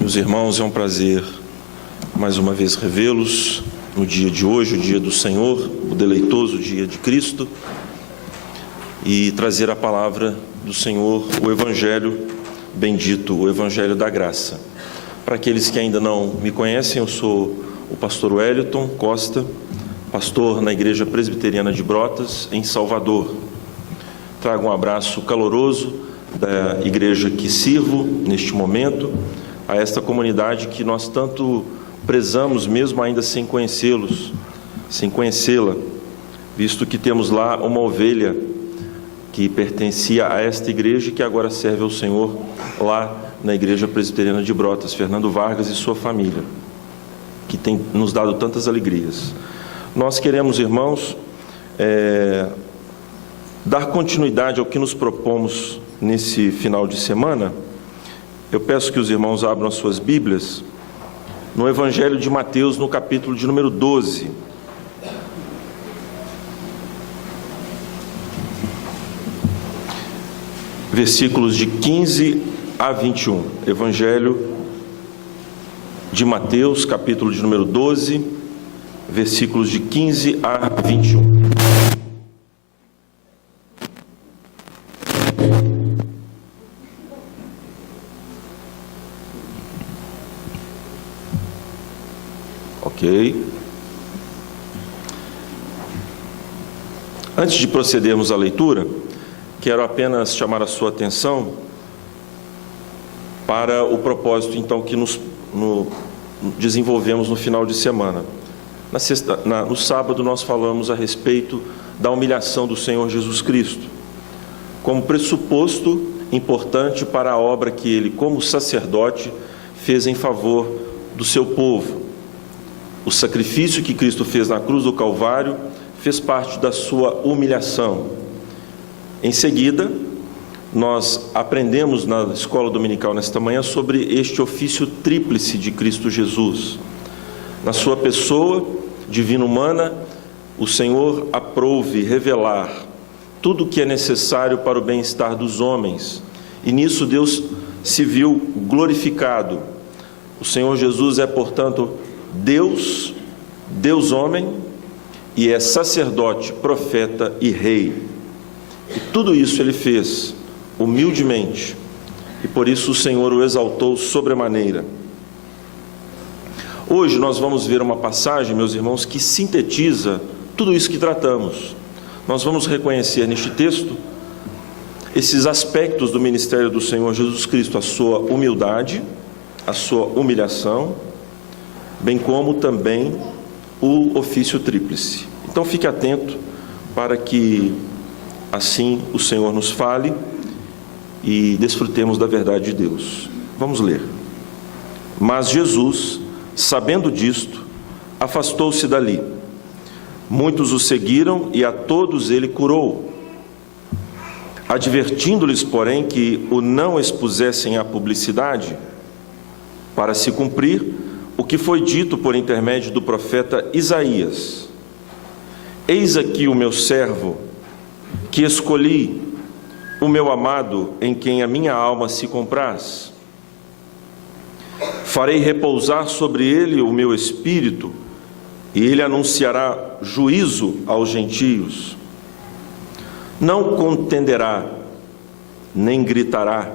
Meus irmãos, é um prazer mais uma vez revê-los no dia de hoje, o dia do Senhor, o deleitoso dia de Cristo, e trazer a palavra do Senhor, o Evangelho bendito, o Evangelho da graça. Para aqueles que ainda não me conhecem, eu sou o pastor Wellington Costa, pastor na Igreja Presbiteriana de Brotas, em Salvador. Trago um abraço caloroso da igreja que sirvo neste momento, a esta comunidade que nós tanto prezamos, mesmo ainda sem conhecê-los, sem conhecê-la, visto que temos lá uma ovelha que pertencia a esta igreja e que agora serve ao Senhor lá na Igreja Presbiteriana de Brotas, Fernando Vargas e sua família, que tem nos dado tantas alegrias. Nós queremos, irmãos, dar continuidade ao que nos propomos nesse final de semana. Eu peço que os irmãos abram as suas Bíblias no Evangelho de Mateus, no capítulo de número 12. Versículos de 15 a 21. Evangelho de Mateus, capítulo de número 12, versículos de 15 a 21. Ok. Antes de procedermos à leitura, quero apenas chamar a sua atenção para o propósito, então, que desenvolvemos no final de semana. No sábado, nós falamos a respeito da humilhação do Senhor Jesus Cristo, como pressuposto importante para a obra que Ele, como sacerdote, fez em favor do seu povo. O sacrifício que Cristo fez na cruz do Calvário fez parte da sua humilhação. Em seguida, nós aprendemos na escola dominical nesta manhã sobre este ofício tríplice de Cristo Jesus. Na sua pessoa divina humana, o Senhor aprouve revelar tudo o que é necessário para o bem-estar dos homens, e nisso Deus se viu glorificado. O Senhor Jesus é, portanto, Deus homem, e é sacerdote, profeta e rei. E tudo isso Ele fez humildemente, e por isso o Senhor o exaltou sobremaneira. Hoje nós vamos ver uma passagem, meus irmãos, que sintetiza tudo isso que tratamos. Nós vamos reconhecer neste texto esses aspectos do ministério do Senhor Jesus Cristo, a sua humildade, a sua humilhação, bem como também o ofício tríplice. Então fique atento para que assim o Senhor nos fale e desfrutemos da verdade de Deus. Vamos ler. Mas Jesus, sabendo disto, afastou-se dali. Muitos o seguiram e a todos ele curou, advertindo-lhes, porém, que o não expusessem à publicidade, para se cumprir o que foi dito por intermédio do profeta Isaías: eis aqui o meu servo, que escolhi, o meu amado, em quem a minha alma se compraz. Farei repousar sobre ele o meu espírito, e ele anunciará juízo aos gentios. Não contenderá, nem gritará,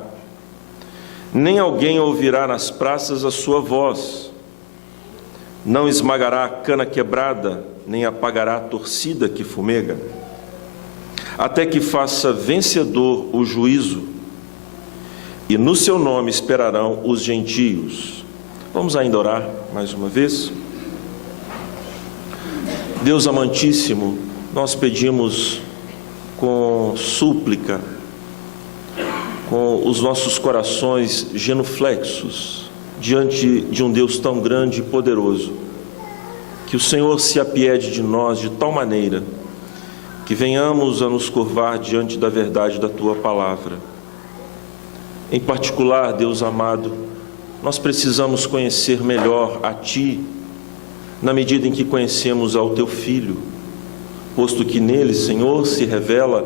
nem alguém ouvirá nas praças a sua voz. Não esmagará a cana quebrada, nem apagará a torcida que fumega, até que faça vencedor o juízo, e no seu nome esperarão os gentios. Vamos ainda orar mais uma vez? Deus amantíssimo, nós pedimos com súplica, com os nossos corações genuflexos, diante de um Deus tão grande e poderoso, que o Senhor se apiede de nós de tal maneira que venhamos a nos curvar diante da verdade da Tua Palavra. Em particular, Deus amado, nós precisamos conhecer melhor a Ti, na medida em que conhecemos ao Teu Filho, posto que nele, Senhor, se revela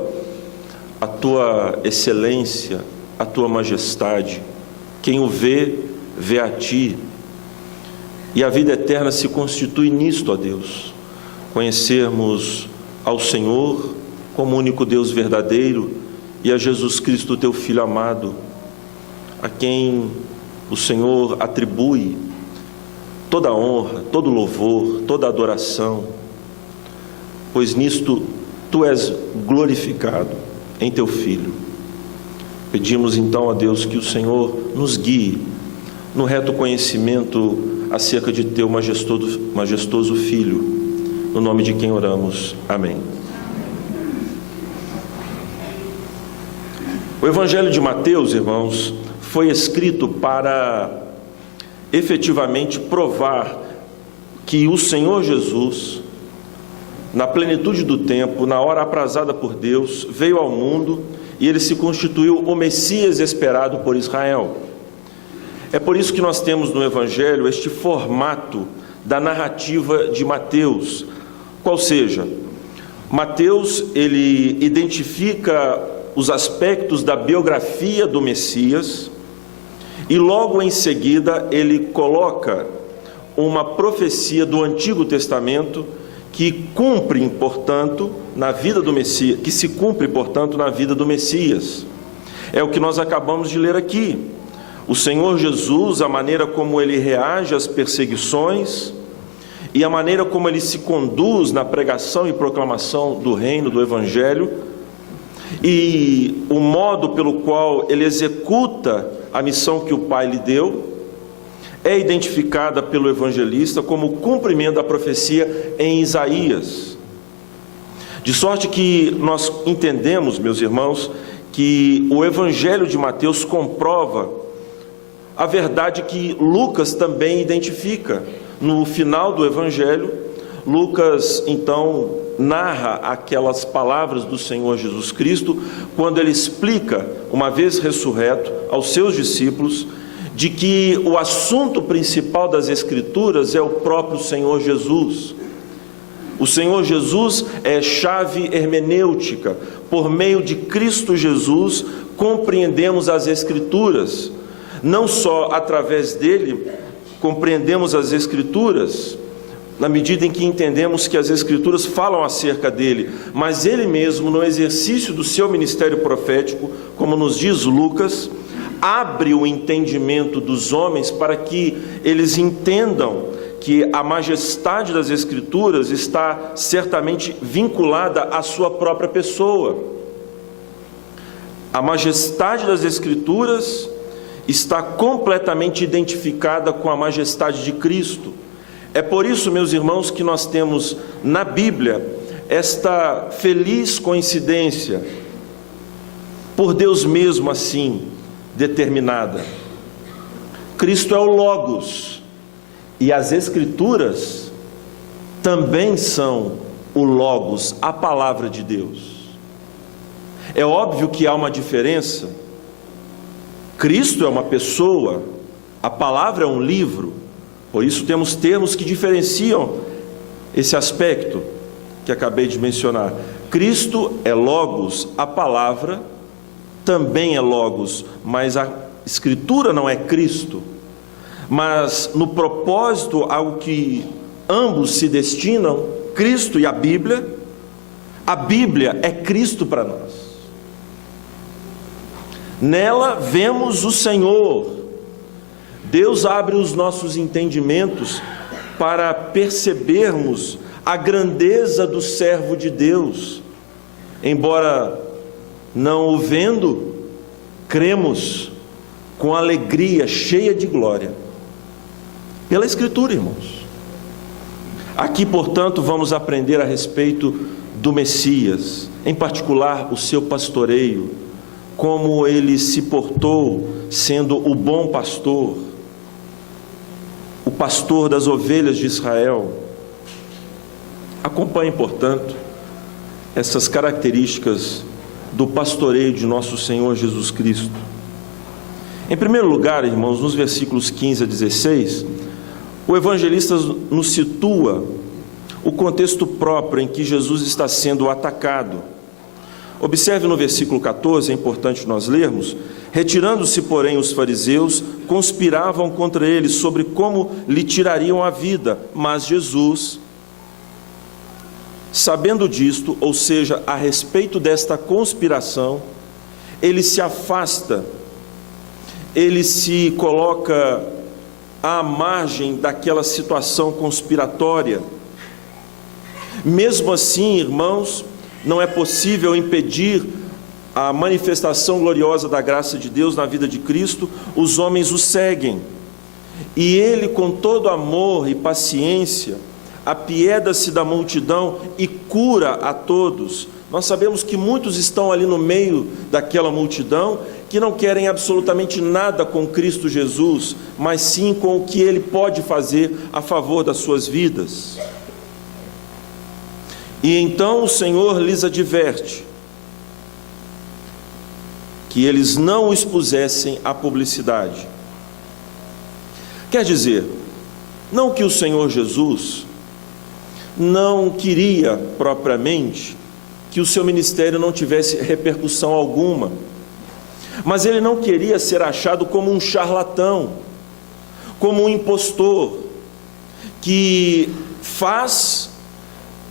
a Tua excelência, a Tua majestade. Quem o vê, vê a Ti. E a vida eterna se constitui nisto, ó Deus, conhecermos ao Senhor como único Deus verdadeiro e a Jesus Cristo, Teu Filho amado, a quem o Senhor atribui toda a honra, todo o louvor, toda a adoração, pois nisto Tu és glorificado em Teu Filho. Pedimos então a Deus que o Senhor nos guie no reto conhecimento acerca de Teu majestoso Filho, no nome de quem oramos. Amém. O Evangelho de Mateus, irmãos, foi escrito para efetivamente provar que o Senhor Jesus, na plenitude do tempo, na hora aprazada por Deus, veio ao mundo e Ele se constituiu o Messias esperado por Israel. É por isso que nós temos no Evangelho este formato da narrativa de Mateus, qual seja, Mateus, ele identifica os aspectos da biografia do Messias e logo em seguida ele coloca uma profecia do Antigo Testamento que cumpre, portanto, na vida do Messias, que se cumpre, portanto, na vida do Messias. É o que nós acabamos de ler aqui. O Senhor Jesus, a maneira como Ele reage às perseguições e a maneira como Ele se conduz na pregação e proclamação do reino, do Evangelho, e o modo pelo qual Ele executa a missão que o Pai lhe deu, é identificada pelo evangelista como cumprimento da profecia em Isaías. De sorte que nós entendemos, meus irmãos, que o Evangelho de Mateus comprova a verdade que Lucas também identifica. No final do Evangelho, Lucas, então, narra aquelas palavras do Senhor Jesus Cristo, quando ele explica, uma vez ressurreto, aos seus discípulos, de que o assunto principal das Escrituras é o próprio Senhor Jesus. O Senhor Jesus é chave hermenêutica. Por meio de Cristo Jesus, compreendemos as Escrituras. Não só através dele compreendemos as Escrituras, na medida em que entendemos que as Escrituras falam acerca dele, mas ele mesmo, no exercício do seu ministério profético, como nos diz Lucas, abre o entendimento dos homens para que eles entendam que a majestade das Escrituras está certamente vinculada à sua própria pessoa. A majestade das Escrituras está completamente identificada com a majestade de Cristo. É por isso, meus irmãos, que nós temos na Bíblia esta feliz coincidência, por Deus mesmo assim determinada. Cristo é o Logos, e as Escrituras também são o Logos, a palavra de Deus. É óbvio que há uma diferença. Cristo é uma pessoa, a palavra é um livro, por isso temos termos que diferenciam esse aspecto que acabei de mencionar. Cristo é Logos, a palavra também é Logos, mas a Escritura não é Cristo. Mas no propósito ao que ambos se destinam, Cristo e a Bíblia é Cristo para nós. Nela vemos o Senhor. Deus abre os nossos entendimentos para percebermos a grandeza do servo de Deus. Embora não o vendo, cremos com alegria cheia de glória. Pela Escritura, irmãos. Aqui, portanto, vamos aprender a respeito do Messias, em particular o seu pastoreio, como ele se portou sendo o bom pastor, o pastor das ovelhas de Israel. Acompanhe, portanto, essas características do pastoreio de nosso Senhor Jesus Cristo. Em primeiro lugar, irmãos, nos versículos 15 a 16, o evangelista nos situa o contexto próprio em que Jesus está sendo atacado. Observe no versículo 14, é importante nós lermos: retirando-se, porém, os fariseus, conspiravam contra ele sobre como lhe tirariam a vida. Mas Jesus, sabendo disto, ou seja, a respeito desta conspiração, ele se afasta, ele se coloca à margem daquela situação conspiratória. Mesmo assim, irmãos, não é possível impedir a manifestação gloriosa da graça de Deus na vida de Cristo. Os homens o seguem, e ele, com todo amor e paciência, apieda-se da multidão e cura a todos. Nós sabemos que muitos estão ali no meio daquela multidão que não querem absolutamente nada com Cristo Jesus, mas sim com o que ele pode fazer a favor das suas vidas. E então o Senhor lhes adverte que eles não o expusessem à publicidade. Quer dizer, não que o Senhor Jesus não queria propriamente que o seu ministério não tivesse repercussão alguma, mas ele não queria ser achado como um charlatão, como um impostor, que faz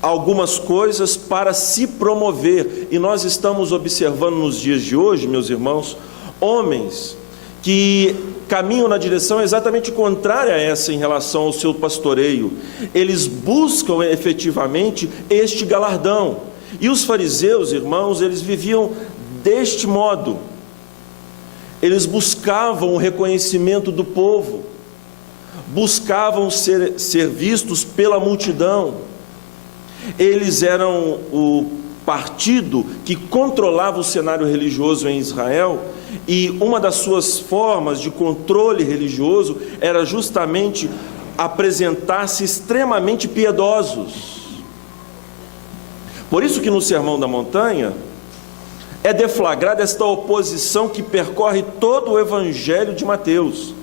algumas coisas para se promover. E nós estamos observando nos dias de hoje, meus irmãos, homens que caminham na direção exatamente contrária a essa em relação ao seu pastoreio. Eles buscam efetivamente este galardão. E os fariseus, irmãos, eles viviam deste modo. Eles buscavam o reconhecimento do povo, buscavam ser vistos pela multidão. Eles eram o partido que controlava o cenário religioso em Israel, e uma das suas formas de controle religioso era justamente apresentar-se extremamente piedosos. Por isso que no Sermão da Montanha é deflagrada esta oposição que percorre todo o Evangelho de Mateus.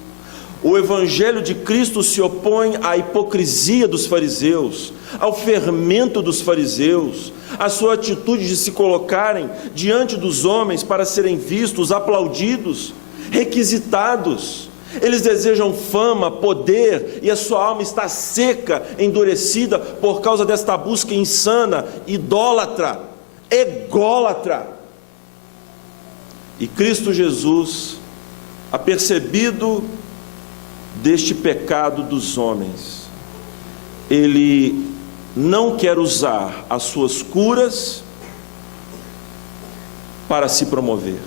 O Evangelho de Cristo se opõe à hipocrisia dos fariseus, ao fermento dos fariseus, à sua atitude de se colocarem diante dos homens para serem vistos, aplaudidos, requisitados. Eles desejam fama, poder, e a sua alma está seca, endurecida por causa desta busca insana, idólatra, ególatra. E Cristo Jesus, apercebido deste pecado dos homens, ele não quer usar as suas curas para se promover.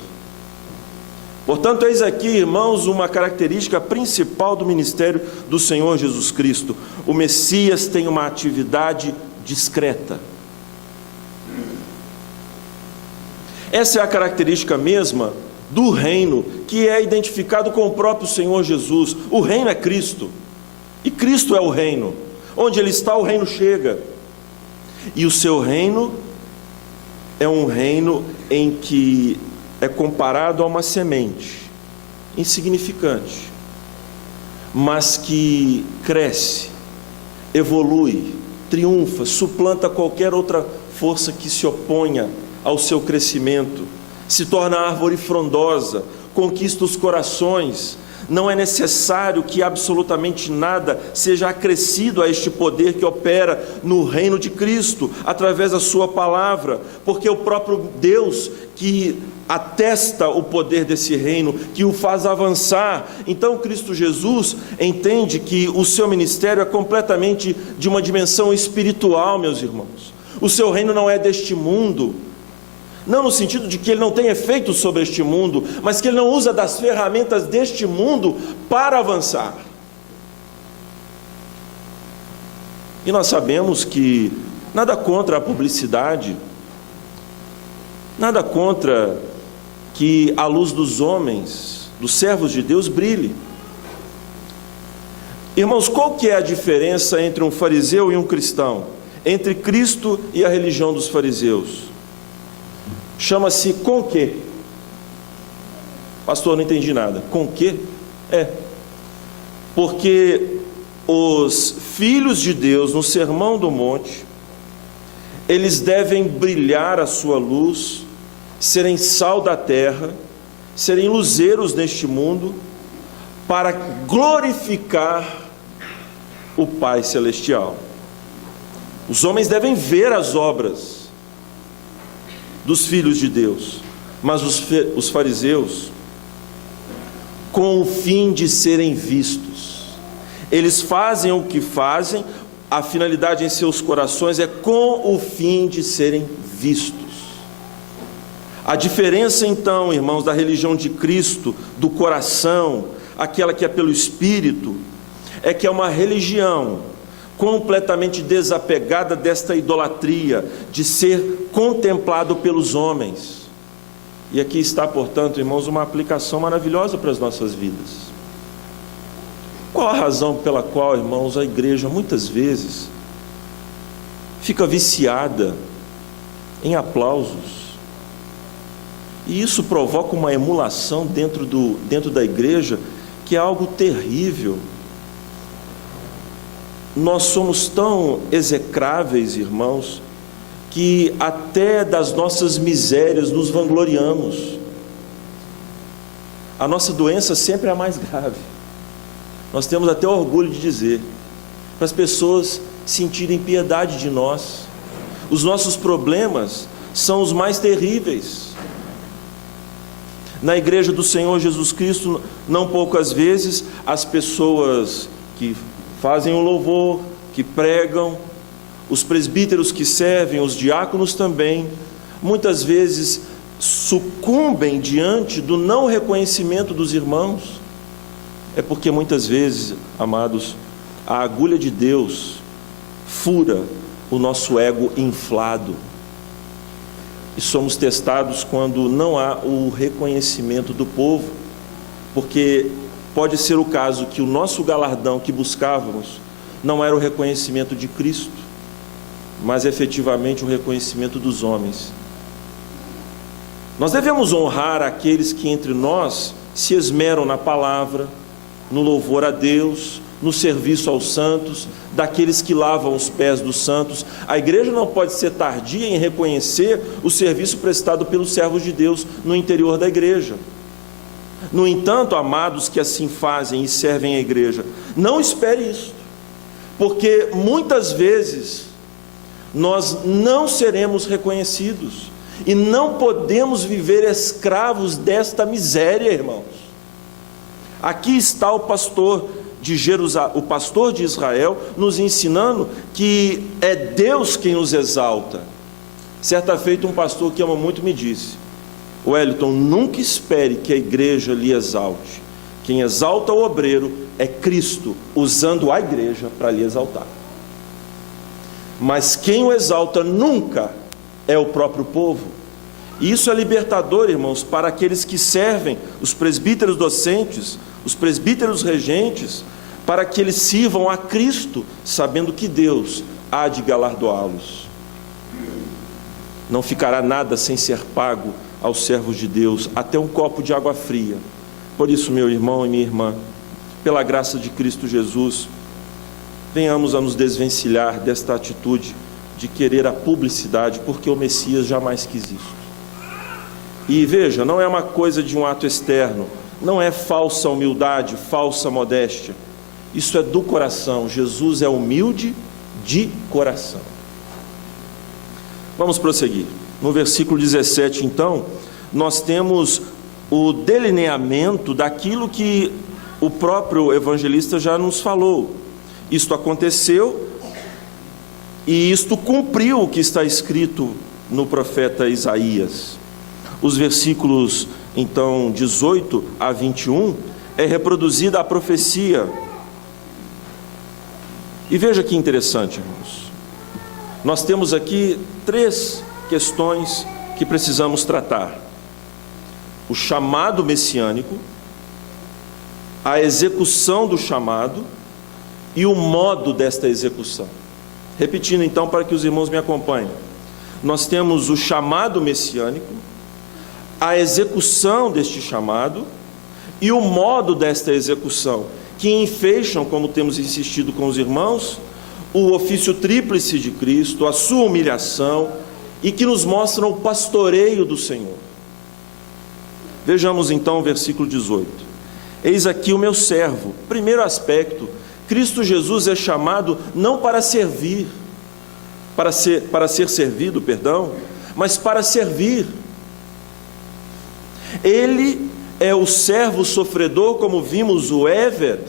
Portanto, eis aqui, irmãos, uma característica principal do ministério do Senhor Jesus Cristo: o Messias tem uma atividade discreta. Essa é a característica mesma do reino, que é identificado com o próprio Senhor Jesus. O reino é Cristo, e Cristo é o reino. Onde Ele está, o reino chega. E o seu reino é um reino em que é comparado a uma semente insignificante, mas que cresce, evolui, triunfa, suplanta qualquer outra força que se oponha ao seu crescimento, se torna árvore frondosa, conquista os corações. Não é necessário que absolutamente nada seja acrescido a este poder que opera no reino de Cristo, através da sua palavra, porque é o próprio Deus que atesta o poder desse reino, que o faz avançar. Então Cristo Jesus entende que o seu ministério é completamente de uma dimensão espiritual, meus irmãos. O seu reino não é deste mundo, não no sentido de que ele não tem efeito sobre este mundo, mas que ele não usa das ferramentas deste mundo para avançar. E nós sabemos que nada contra a publicidade, nada contra que a luz dos homens, dos servos de Deus, brilhe. Irmãos, qual que é a diferença entre um fariseu e um cristão? Entre Cristo e a religião dos fariseus? Chama-se com quê? Pastor, não entendi nada. Com quê? Porque os filhos de Deus, no Sermão do Monte, eles devem brilhar a sua luz serem sal da terra, serem luzeiros neste mundo, para glorificar o Pai Celestial. Os homens devem ver as obras dos filhos de Deus, mas os fariseus, com o fim de serem vistos, eles fazem o que fazem, a finalidade em seus corações é com o fim de serem vistos. A diferença então, irmãos, da religião de Cristo, do coração, aquela que é pelo Espírito, é que é uma religião completamente desapegada desta idolatria, de ser contemplado pelos homens. E aqui está, portanto, irmãos, uma aplicação maravilhosa para as nossas vidas. Qual a razão pela qual, irmãos, a igreja muitas vezes fica viciada em aplausos? E isso provoca uma emulação dentro da igreja, que é algo terrível. Nós somos tão execráveis, irmãos, que até das nossas misérias nos vangloriamos. A nossa doença sempre é a mais grave. Nós temos até orgulho de dizer, para as pessoas sentirem piedade de nós. Os nossos problemas são os mais terríveis. Na igreja do Senhor Jesus Cristo, não poucas vezes, as pessoas que fazem o louvor, que pregam, os presbíteros que servem, os diáconos também, muitas vezes sucumbem diante do não reconhecimento dos irmãos. É porque muitas vezes, amados, a agulha de Deus fura o nosso ego inflado. E somos testados quando não há o reconhecimento do povo, porque pode ser o caso que o nosso galardão que buscávamos não era o reconhecimento de Cristo, mas efetivamente o reconhecimento dos homens. Nós devemos honrar aqueles que entre nós se esmeram na palavra, no louvor a Deus, no serviço aos santos, daqueles que lavam os pés dos santos. A igreja não pode ser tardia em reconhecer o serviço prestado pelos servos de Deus no interior da igreja. No entanto, amados que assim fazem e servem a igreja, não espere isso, porque muitas vezes nós não seremos reconhecidos e não podemos viver escravos desta miséria, irmãos. Aqui está o pastor de Israel nos ensinando que é Deus quem nos exalta. Certa feita, um pastor que ama muito me disse: Wellington, nunca espere que a igreja lhe exalte. Quem exalta o obreiro é Cristo, usando a igreja para lhe exaltar. Mas quem o exalta nunca é o próprio povo. E isso é libertador, irmãos, para aqueles que servem, os presbíteros docentes, os presbíteros regentes, para que eles sirvam a Cristo, sabendo que Deus há de galardoá-los. Não ficará nada sem ser pago aos servos de Deus, até um copo de água fria. Por isso, meu irmão e minha irmã, pela graça de Cristo Jesus, venhamos a nos desvencilhar desta atitude de querer a publicidade, porque o Messias jamais quis isso. E veja, não é uma coisa de um ato externo, não é falsa humildade, falsa modéstia. Isso é do coração. Jesus é humilde de coração. Vamos prosseguir. No versículo 17, então, nós temos o delineamento daquilo que o próprio evangelista já nos falou. Isto aconteceu e isto cumpriu o que está escrito no profeta Isaías. Os versículos, então, 18 a 21, é reproduzida a profecia. E veja que interessante, irmãos. Nós temos aqui 3 questões que precisamos tratar: o chamado messiânico, a execução do chamado e o modo desta execução. Repetindo então, para que os irmãos me acompanhem. Nós temos o chamado messiânico, a execução deste chamado e o modo desta execução, que enfeixam, como temos insistido com os irmãos, o ofício tríplice de Cristo, a sua humilhação, e que nos mostram o pastoreio do Senhor. Vejamos então o versículo 18. Eis aqui o meu servo. Primeiro aspecto, Cristo Jesus é chamado não para servir, para ser servido, mas para servir. Ele é o servo sofredor, como vimos o Éver,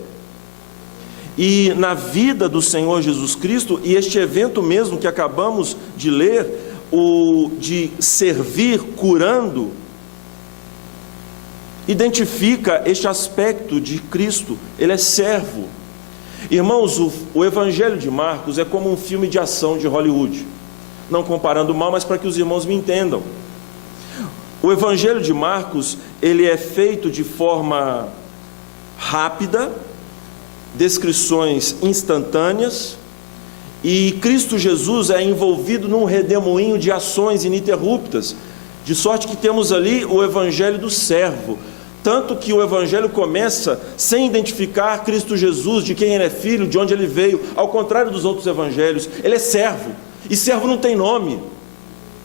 e na vida do Senhor Jesus Cristo, e este evento mesmo que acabamos de ler, o de servir curando, identifica este aspecto de Cristo. Ele é servo. Irmãos, o Evangelho de Marcos é como um filme de ação de Hollywood, não comparando mal, mas para que os irmãos me entendam. O Evangelho de Marcos, ele é feito de forma rápida, descrições instantâneas, e Cristo Jesus é envolvido num redemoinho de ações ininterruptas, de sorte que temos ali o Evangelho do servo, tanto que o Evangelho começa sem identificar Cristo Jesus, de quem ele é filho, de onde ele veio, ao contrário dos outros Evangelhos. Ele é servo, e servo não tem nome,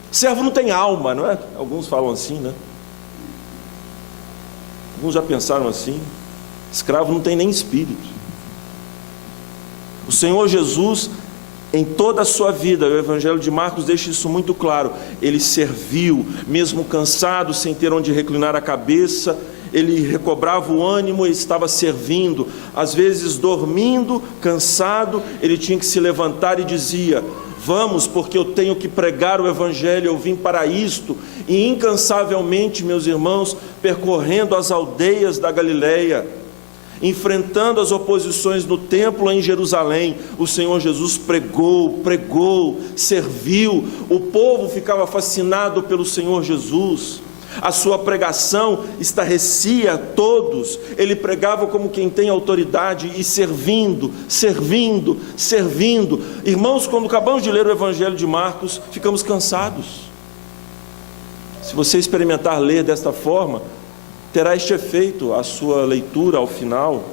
servo não tem alma, não é? Alguns falam assim, né? Alguns já pensaram assim. Escravo não tem nem espírito. O Senhor Jesus, em toda a sua vida, o Evangelho de Marcos deixa isso muito claro. Ele serviu, mesmo cansado, sem ter onde reclinar a cabeça, ele recobrava o ânimo e estava servindo. Às vezes dormindo, cansado, ele tinha que se levantar e dizia: vamos, porque eu tenho que pregar o Evangelho, eu vim para isto. E incansavelmente, meus irmãos, percorrendo as aldeias da Galileia, enfrentando as oposições no templo em Jerusalém, o Senhor Jesus pregou, serviu. O povo ficava fascinado pelo Senhor Jesus. A sua pregação estarrecia todos. Ele pregava como quem tem autoridade e servindo. Irmãos, quando acabamos de ler o Evangelho de Marcos, ficamos cansados. Se você experimentar ler desta forma, terá este efeito, a sua leitura ao final.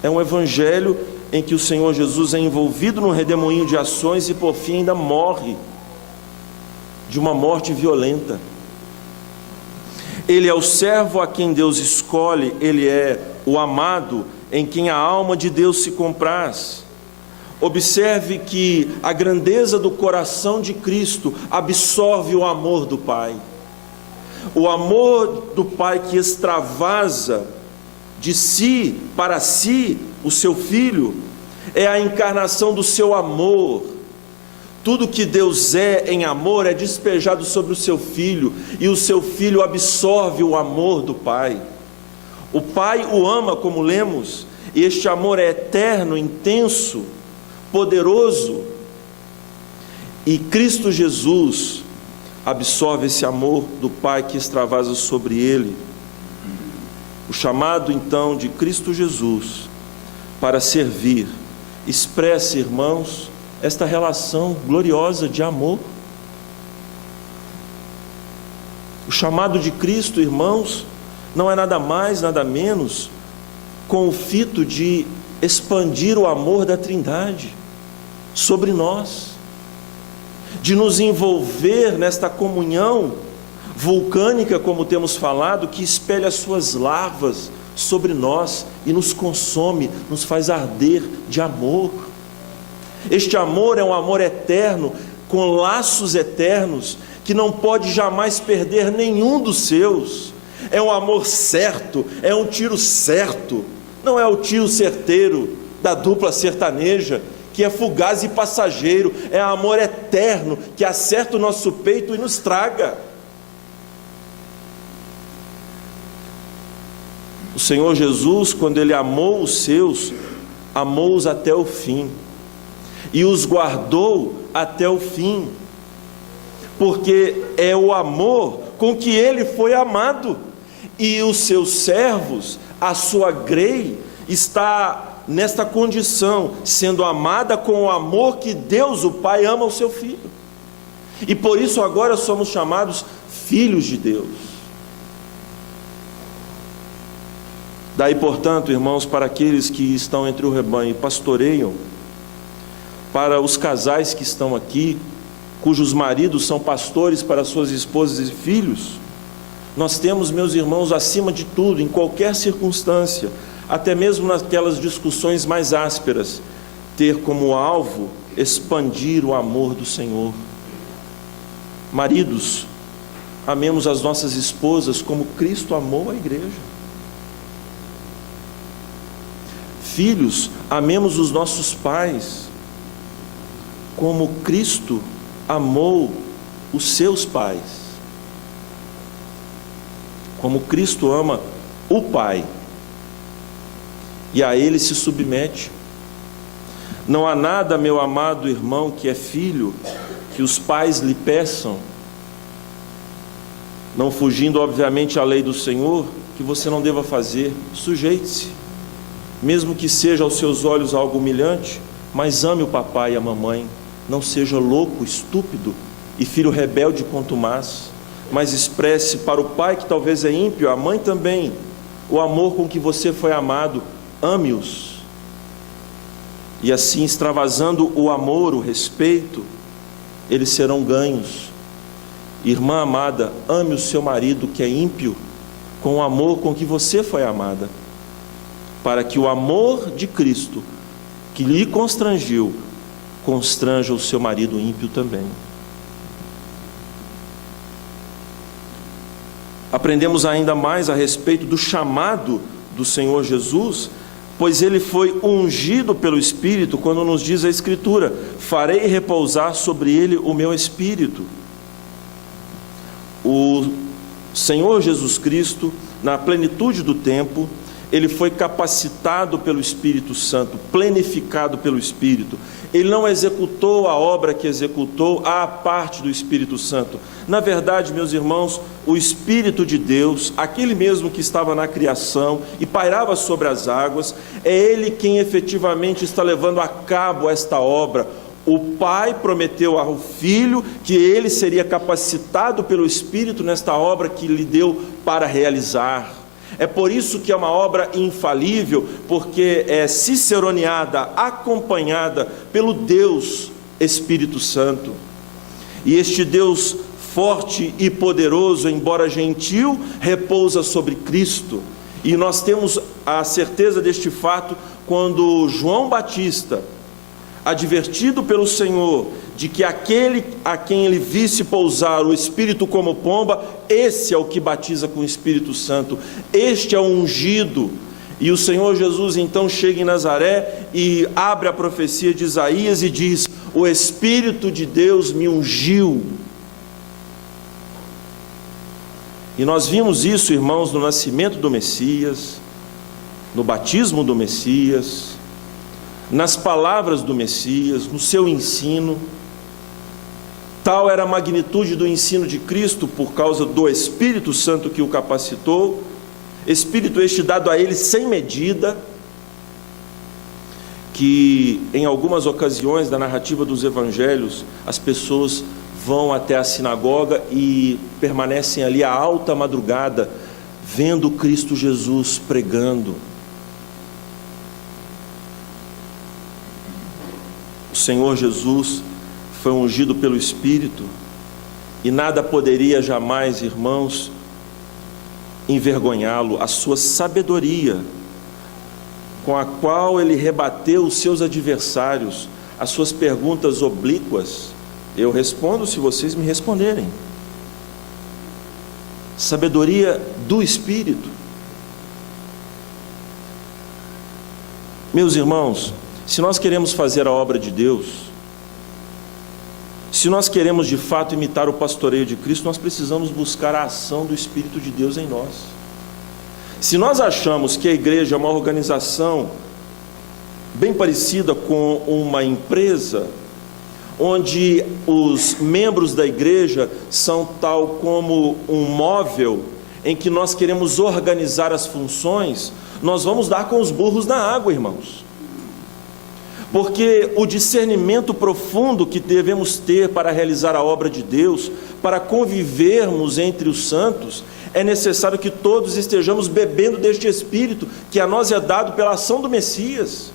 É um Evangelho em que o Senhor Jesus é envolvido num redemoinho de ações e por fim ainda morre, de uma morte violenta. Ele é o servo a quem Deus escolhe, ele é o amado em quem a alma de Deus se compraz. Observe que a grandeza do coração de Cristo absorve o amor do Pai. O amor do Pai que extravasa de si, para si, o seu Filho, é a encarnação do seu amor. Tudo que Deus é em amor é despejado sobre o seu Filho, e o seu Filho absorve o amor do Pai. O Pai o ama, como lemos, e este amor é eterno, intenso, poderoso, e Cristo Jesus absorve esse amor do Pai que extravasa sobre ele. O chamado então de Cristo Jesus para servir expressa, irmãos, esta relação gloriosa de amor. O chamado de Cristo, irmãos, não é nada mais, nada menos com o fito de expandir o amor da Trindade sobre nós, de nos envolver nesta comunhão vulcânica, como temos falado, que espelha as suas larvas sobre nós e nos consome, nos faz arder de amor. Este amor é um amor eterno, com laços eternos, que não pode jamais perder nenhum dos seus. É um amor certo, é um tiro certo, não é o tiro certeiro da dupla sertaneja, que é fugaz e passageiro. É amor eterno, que acerta o nosso peito e nos traga. O Senhor Jesus, quando Ele amou os seus, amou-os até o fim, e os guardou até o fim, porque é o amor com que Ele foi amado, e os seus servos, a sua grei, está nesta condição, sendo amada com o amor que Deus, o Pai, ama ao seu Filho, e por isso agora somos chamados filhos de Deus. Daí, portanto, irmãos, para aqueles que estão entre o rebanho e pastoreiam, para os casais que estão aqui, cujos maridos são pastores para suas esposas e filhos, Nós temos, meus irmãos, acima de tudo, em qualquer circunstância, até mesmo naquelas discussões mais ásperas, ter como alvo expandir o amor do Senhor. Maridos, amemos as nossas esposas como Cristo amou a igreja. Filhos, amemos os nossos pais como Cristo amou os seus pais. Como Cristo ama o Pai e a Ele se submete. Não há nada, meu amado irmão que é filho, que os pais lhe peçam, não fugindo obviamente à lei do Senhor, que você não deva fazer. Sujeite-se, mesmo que seja aos seus olhos algo humilhante, mas ame o papai e a mamãe. Não seja louco, estúpido e filho rebelde contumaz, mas expresse para o pai, que talvez é ímpio, a mãe também, o amor com que você foi amado. Ame-os, e assim, extravasando o amor, o respeito, eles serão ganhos. Irmã amada, ame o seu marido que é ímpio, com o amor com que você foi amada, para que o amor de Cristo, que lhe constrangiu, constranja o seu marido ímpio também. Aprendemos ainda mais a respeito do chamado do Senhor Jesus, pois Ele foi ungido pelo Espírito, quando nos diz a Escritura: farei repousar sobre Ele o meu Espírito. O Senhor Jesus Cristo, na plenitude do tempo, Ele foi capacitado pelo Espírito Santo, plenificado pelo Espírito. Ele não executou a obra que executou à parte do Espírito Santo. Na verdade, meus irmãos, o Espírito de Deus, aquele mesmo que estava na criação e pairava sobre as águas, é Ele quem efetivamente está levando a cabo esta obra. O Pai prometeu ao Filho que ele seria capacitado pelo Espírito nesta obra que lhe deu para realizar. É por isso que é uma obra infalível, porque é ciceroneada, acompanhada pelo Deus Espírito Santo. E este Deus forte e poderoso, embora gentil, repousa sobre Cristo. E nós temos a certeza deste fato quando João Batista, advertido pelo Senhor de que aquele a quem ele visse pousar o Espírito como pomba, esse é o que batiza com o Espírito Santo, este é o ungido. E o Senhor Jesus então chega em Nazaré e abre a profecia de Isaías e diz: o Espírito de Deus me ungiu. E nós vimos isso, irmãos, no nascimento do Messias, no batismo do Messias, nas palavras do Messias, no seu ensino. Tal era a magnitude do ensino de Cristo por causa do Espírito Santo que o capacitou, Espírito este dado a ele sem medida, que em algumas ocasiões da narrativa dos evangelhos, as pessoas vão até a sinagoga e permanecem ali à alta madrugada, vendo Cristo Jesus pregando. O Senhor Jesus foi ungido pelo Espírito, e nada poderia jamais, irmãos, envergonhá-lo. A sua sabedoria, com a qual ele rebateu os seus adversários, as suas perguntas oblíquas, eu respondo se vocês me responderem. Sabedoria do Espírito. Meus irmãos, se nós queremos fazer a obra de Deus, se nós queremos de fato imitar o pastoreio de Cristo, nós precisamos buscar a ação do Espírito de Deus em nós. Se nós achamos que a igreja é uma organização bem parecida com uma empresa, onde os membros da igreja são tal como um móvel em que nós queremos organizar as funções, nós vamos dar com os burros na água, irmãos. Porque o discernimento profundo que devemos ter para realizar a obra de Deus, para convivermos entre os santos, é necessário que todos estejamos bebendo deste Espírito que a nós é dado pela ação do Messias.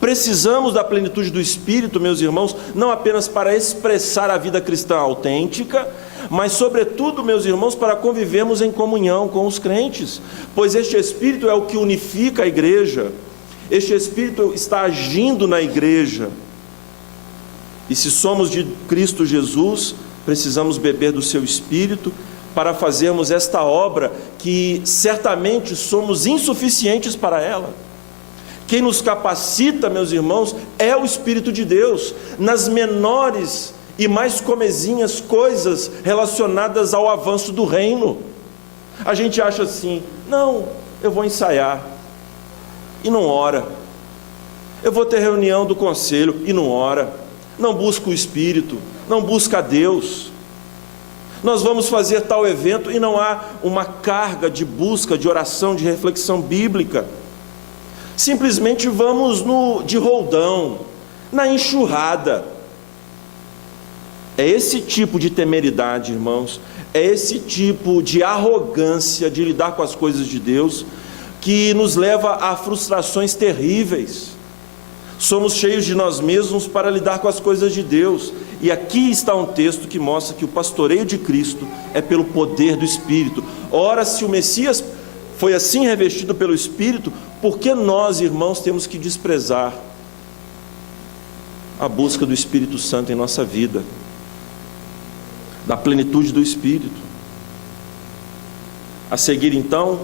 Precisamos da plenitude do Espírito, meus irmãos, não apenas para expressar a vida cristã autêntica, mas sobretudo, meus irmãos, para convivermos em comunhão com os crentes, pois este Espírito é o que unifica a igreja, este Espírito está agindo na igreja, e se somos de Cristo Jesus, precisamos beber do seu Espírito, para fazermos esta obra, que certamente somos insuficientes para ela. Quem nos capacita, meus irmãos, é o Espírito de Deus, nas menores e mais comezinhas coisas relacionadas ao avanço do reino. A gente acha assim, não, eu vou ensaiar, e não ora. Eu vou ter reunião do conselho, e não ora. Não busca o Espírito, não busca a Deus. Nós vamos fazer tal evento e não há uma carga de busca, de oração, de reflexão bíblica. Simplesmente vamos de roldão, na enxurrada. É esse tipo de temeridade, irmãos, é esse tipo de arrogância de lidar com as coisas de Deus, que nos leva a frustrações terríveis. Somos cheios de nós mesmos para lidar com as coisas de Deus. E aqui está um texto que mostra que o pastoreio de Cristo é pelo poder do Espírito. Ora, se o Messias foi assim revestido pelo Espírito, por que nós, irmãos, temos que desprezar a busca do Espírito Santo em nossa vida, da plenitude do Espírito? A seguir, então,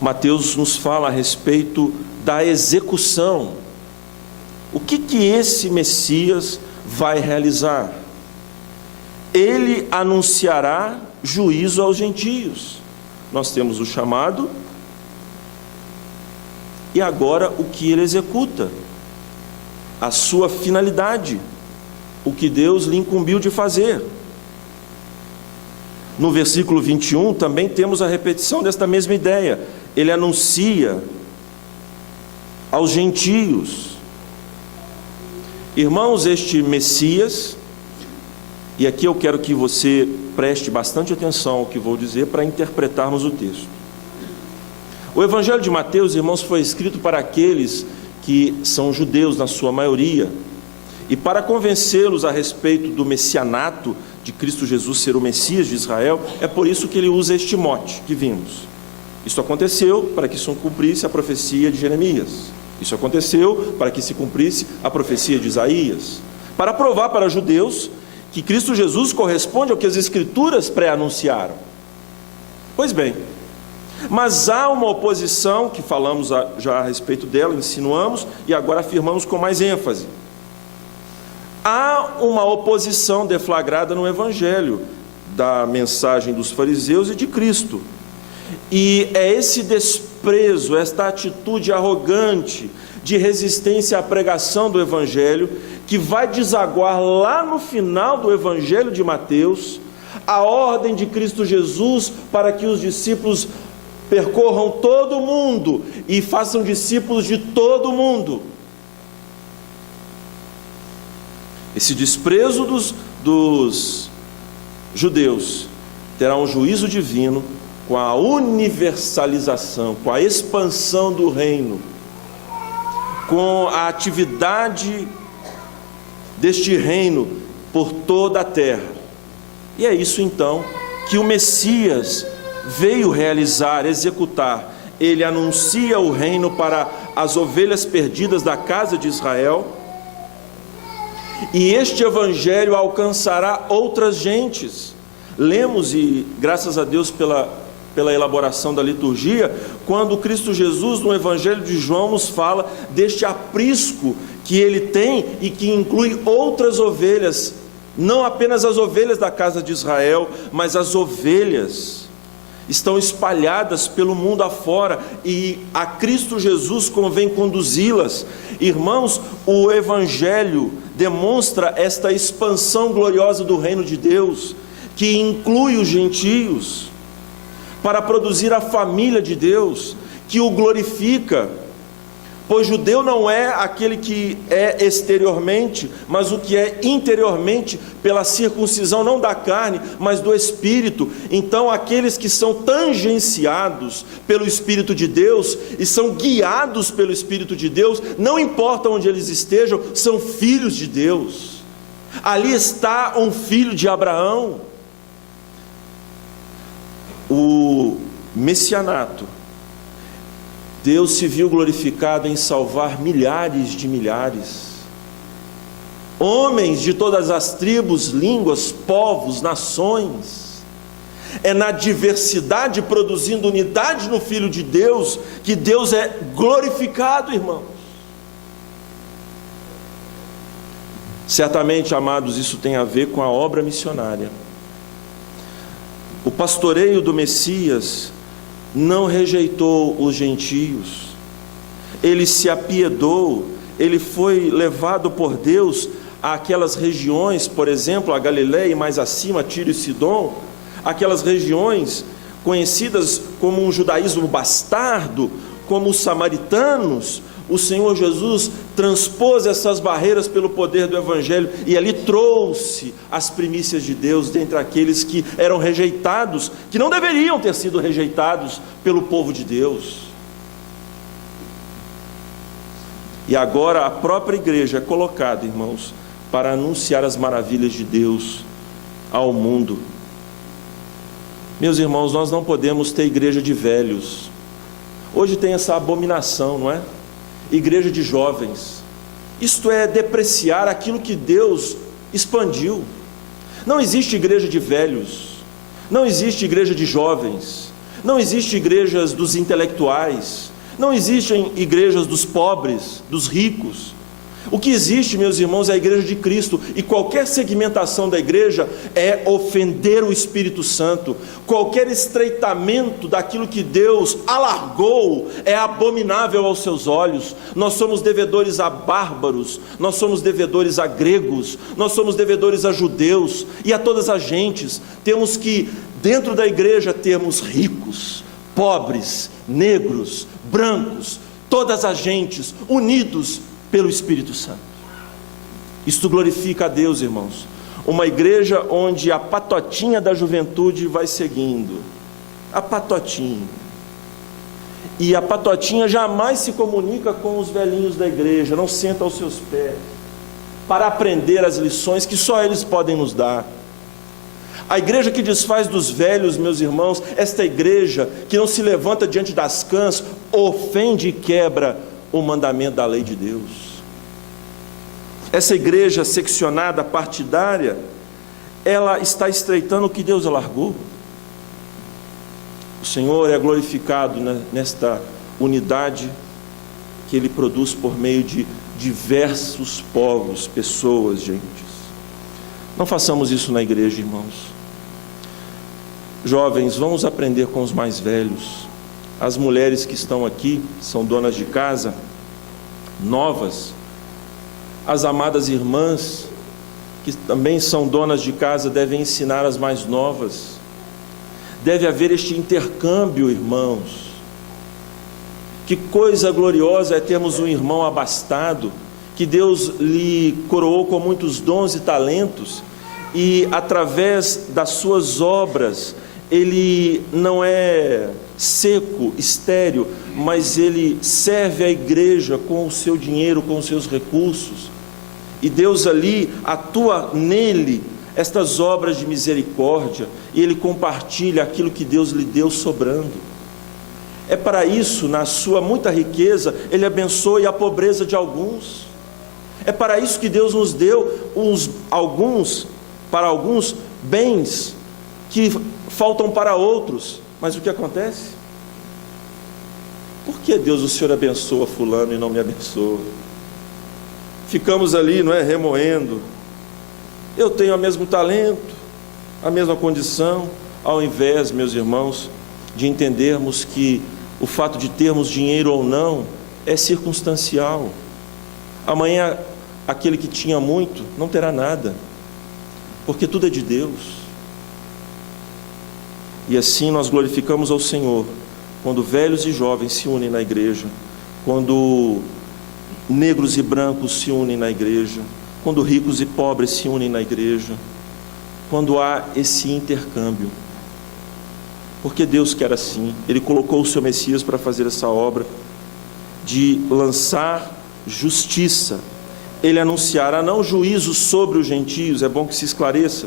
Mateus nos fala a respeito da execução. O que esse Messias vai realizar? Ele anunciará juízo aos gentios. Nós temos o chamado, e agora o que ele executa, a sua finalidade, o que Deus lhe incumbiu de fazer. No versículo 21 também temos a repetição desta mesma ideia. Ele anuncia aos gentios. Irmãos, este Messias, e aqui eu quero que você preste bastante atenção ao que vou dizer para interpretarmos o texto. O Evangelho de Mateus, irmãos, foi escrito para aqueles que são judeus na sua maioria, e para convencê-los a respeito do messianato de Cristo Jesus ser o Messias de Israel, é por isso que ele usa este mote que vimos. Isso aconteceu para que se cumprisse a profecia de Jeremias. Isso aconteceu para que se cumprisse a profecia de Isaías, para provar para os judeus que Cristo Jesus corresponde ao que as Escrituras pré-anunciaram. Pois bem, mas há uma oposição, que falamos já a respeito dela, insinuamos, e agora afirmamos com mais ênfase. Há uma oposição deflagrada no Evangelho, da mensagem dos fariseus e de Cristo. E é esse desprezo, esta atitude arrogante de resistência à pregação do Evangelho, que vai desaguar lá no final do Evangelho de Mateus, a ordem de Cristo Jesus para que os discípulos percorram todo o mundo e façam discípulos de todo o mundo. Esse desprezo dos judeus terá um juízo divino com a universalização, com a expansão do reino, com a atividade deste reino por toda a terra. E é isso então que o Messias veio realizar, executar. Ele anuncia o reino para as ovelhas perdidas da casa de Israel, e este evangelho alcançará outras gentes. Lemos, e graças a Deus pela elaboração da liturgia, quando Cristo Jesus no Evangelho de João nos fala deste aprisco que ele tem e que inclui outras ovelhas, não apenas as ovelhas da casa de Israel, mas as ovelhas estão espalhadas pelo mundo afora, e a Cristo Jesus convém conduzi-las. Irmãos, o Evangelho demonstra esta expansão gloriosa do reino de Deus, que inclui os gentios, para produzir a família de Deus, que o glorifica, pois judeu não é aquele que é exteriormente, mas o que é interiormente, pela circuncisão não da carne, mas do Espírito. Então aqueles que são tangenciados pelo Espírito de Deus, e são guiados pelo Espírito de Deus, não importa onde eles estejam, são filhos de Deus. Ali está um filho de Abraão. O messianato, Deus se viu glorificado em salvar milhares de milhares, homens de todas as tribos, línguas, povos, nações. É na diversidade, produzindo unidade no Filho de Deus, que Deus é glorificado, irmãos. Certamente, amados, isso tem a ver com a obra missionária. O pastoreio do Messias não rejeitou os gentios, ele se apiedou, ele foi levado por Deus àquelas regiões, por exemplo, a Galileia e mais acima, Tiro e Sidom, aquelas regiões conhecidas como um judaísmo bastardo, como os samaritanos. O Senhor Jesus transpôs essas barreiras pelo poder do Evangelho e ali trouxe as primícias de Deus dentre aqueles que eram rejeitados, que não deveriam ter sido rejeitados pelo povo de Deus. E agora a própria igreja é colocada, irmãos, para anunciar as maravilhas de Deus ao mundo. Meus irmãos, nós não podemos ter igreja de velhos. Hoje tem essa abominação, não é? Igreja de jovens. Isto é depreciar aquilo que Deus expandiu. Não existe igreja de velhos, não existe igreja de jovens, não existe igrejas dos intelectuais, não existem igrejas dos pobres, dos ricos. O que existe, meus irmãos, é a igreja de Cristo, e qualquer segmentação da igreja é ofender o Espírito Santo. Qualquer estreitamento daquilo que Deus alargou é abominável aos seus olhos. Nós somos devedores a bárbaros, nós somos devedores a gregos, nós somos devedores a judeus e a todas as gentes. Temos que, dentro da igreja, termos ricos, pobres, negros, brancos, todas as gentes, unidos pelo Espírito Santo. Isto glorifica a Deus, irmãos. Uma igreja onde a patotinha da juventude vai seguindo, a patotinha, e a patotinha jamais se comunica com os velhinhos da igreja, não senta aos seus pés para aprender as lições que só eles podem nos dar. A igreja que desfaz dos velhos, meus irmãos, esta igreja que não se levanta diante das cãs, ofende e quebra o mandamento da lei de Deus. Essa igreja seccionada, partidária, ela está estreitando o que Deus alargou. O Senhor é glorificado nesta unidade que Ele produz por meio de diversos povos, pessoas, gentes. Não façamos isso na igreja, irmãos. Jovens, vamos aprender com os mais velhos. As mulheres que estão aqui são donas de casa, novas. As amadas irmãs, que também são donas de casa, devem ensinar as mais novas. Deve haver este intercâmbio, irmãos. Que coisa gloriosa é termos um irmão abastado, que Deus lhe coroou com muitos dons e talentos, e através das suas obras, ele não é seco, estéril, mas ele serve a igreja com o seu dinheiro, com os seus recursos, e Deus ali atua nele estas obras de misericórdia, e ele compartilha aquilo que Deus lhe deu sobrando. É para isso, na sua muita riqueza, ele abençoe a pobreza de alguns. É para isso que Deus nos deu para alguns bens que faltam para outros. Mas o que acontece? Por que Deus, o Senhor abençoa fulano e não me abençoa? Ficamos ali, não é, remoendo. Eu tenho o mesmo talento, a mesma condição, ao invés, meus irmãos, de entendermos que o fato de termos dinheiro ou não é circunstancial. Amanhã, aquele que tinha muito não terá nada, porque tudo é de Deus. E assim nós glorificamos ao Senhor, quando velhos e jovens se unem na igreja, quando negros e brancos se unem na igreja, quando ricos e pobres se unem na igreja, quando há esse intercâmbio. Porque Deus quer assim. Ele colocou o seu Messias para fazer essa obra de lançar justiça ele anunciará não juízo sobre os gentios, é bom que se esclareça,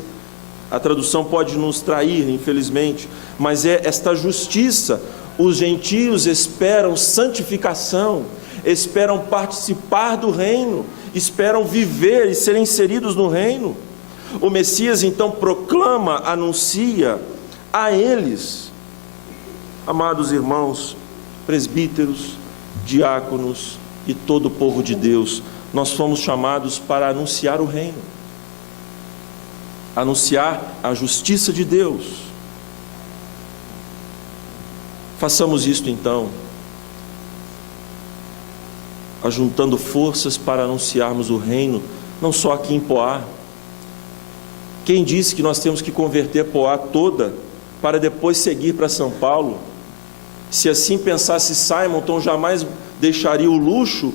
a tradução pode nos trair, infelizmente, mas é esta justiça. Os gentios esperam santificação, esperam participar do reino, esperam viver e ser inseridos no reino. O Messias então proclama, anuncia a eles, amados irmãos, presbíteros, diáconos e todo o povo de Deus, nós fomos chamados para anunciar o reino, anunciar a justiça de Deus. Façamos isto então, ajuntando forças para anunciarmos o reino, não só aqui em Poá. Quem disse que nós temos que converter Poá toda para depois seguir para São Paulo? Se assim pensasse Simonton, jamais deixaria o luxo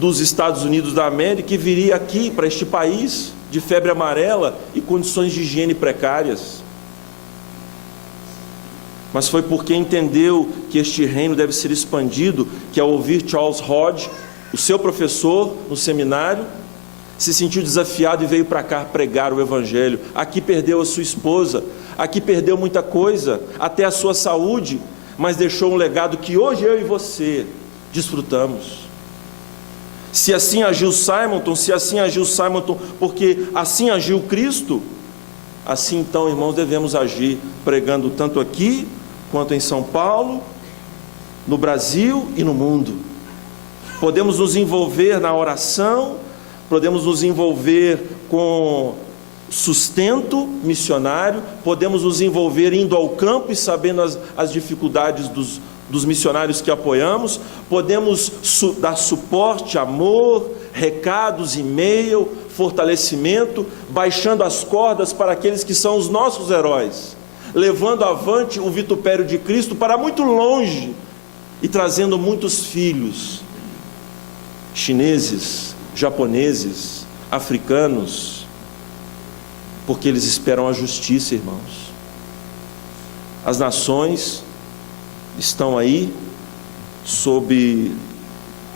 dos Estados Unidos da América e viria aqui para este país de febre amarela e condições de higiene precárias. Mas foi porque entendeu que este reino deve ser expandido, que ao ouvir Charles Hodge, o seu professor no seminário, se sentiu desafiado e veio para cá pregar o Evangelho. Aqui perdeu a sua esposa, aqui perdeu muita coisa, até a sua saúde, mas deixou um legado que hoje eu e você desfrutamos. Se assim agiu Simonton, porque assim agiu Cristo, assim então, irmãos, devemos agir, pregando tanto aqui, quanto em São Paulo, no Brasil e no mundo. Podemos nos envolver na oração, podemos nos envolver com sustento missionário, podemos nos envolver indo ao campo e sabendo as dificuldades dos missionários que apoiamos, podemos dar suporte, amor, recados, e-mail, fortalecimento, baixando as cordas para aqueles que são os nossos heróis, levando avante o vitupério de Cristo para muito longe e trazendo muitos filhos chineses, japoneses, africanos, porque eles esperam a justiça, irmãos. As nações estão aí sob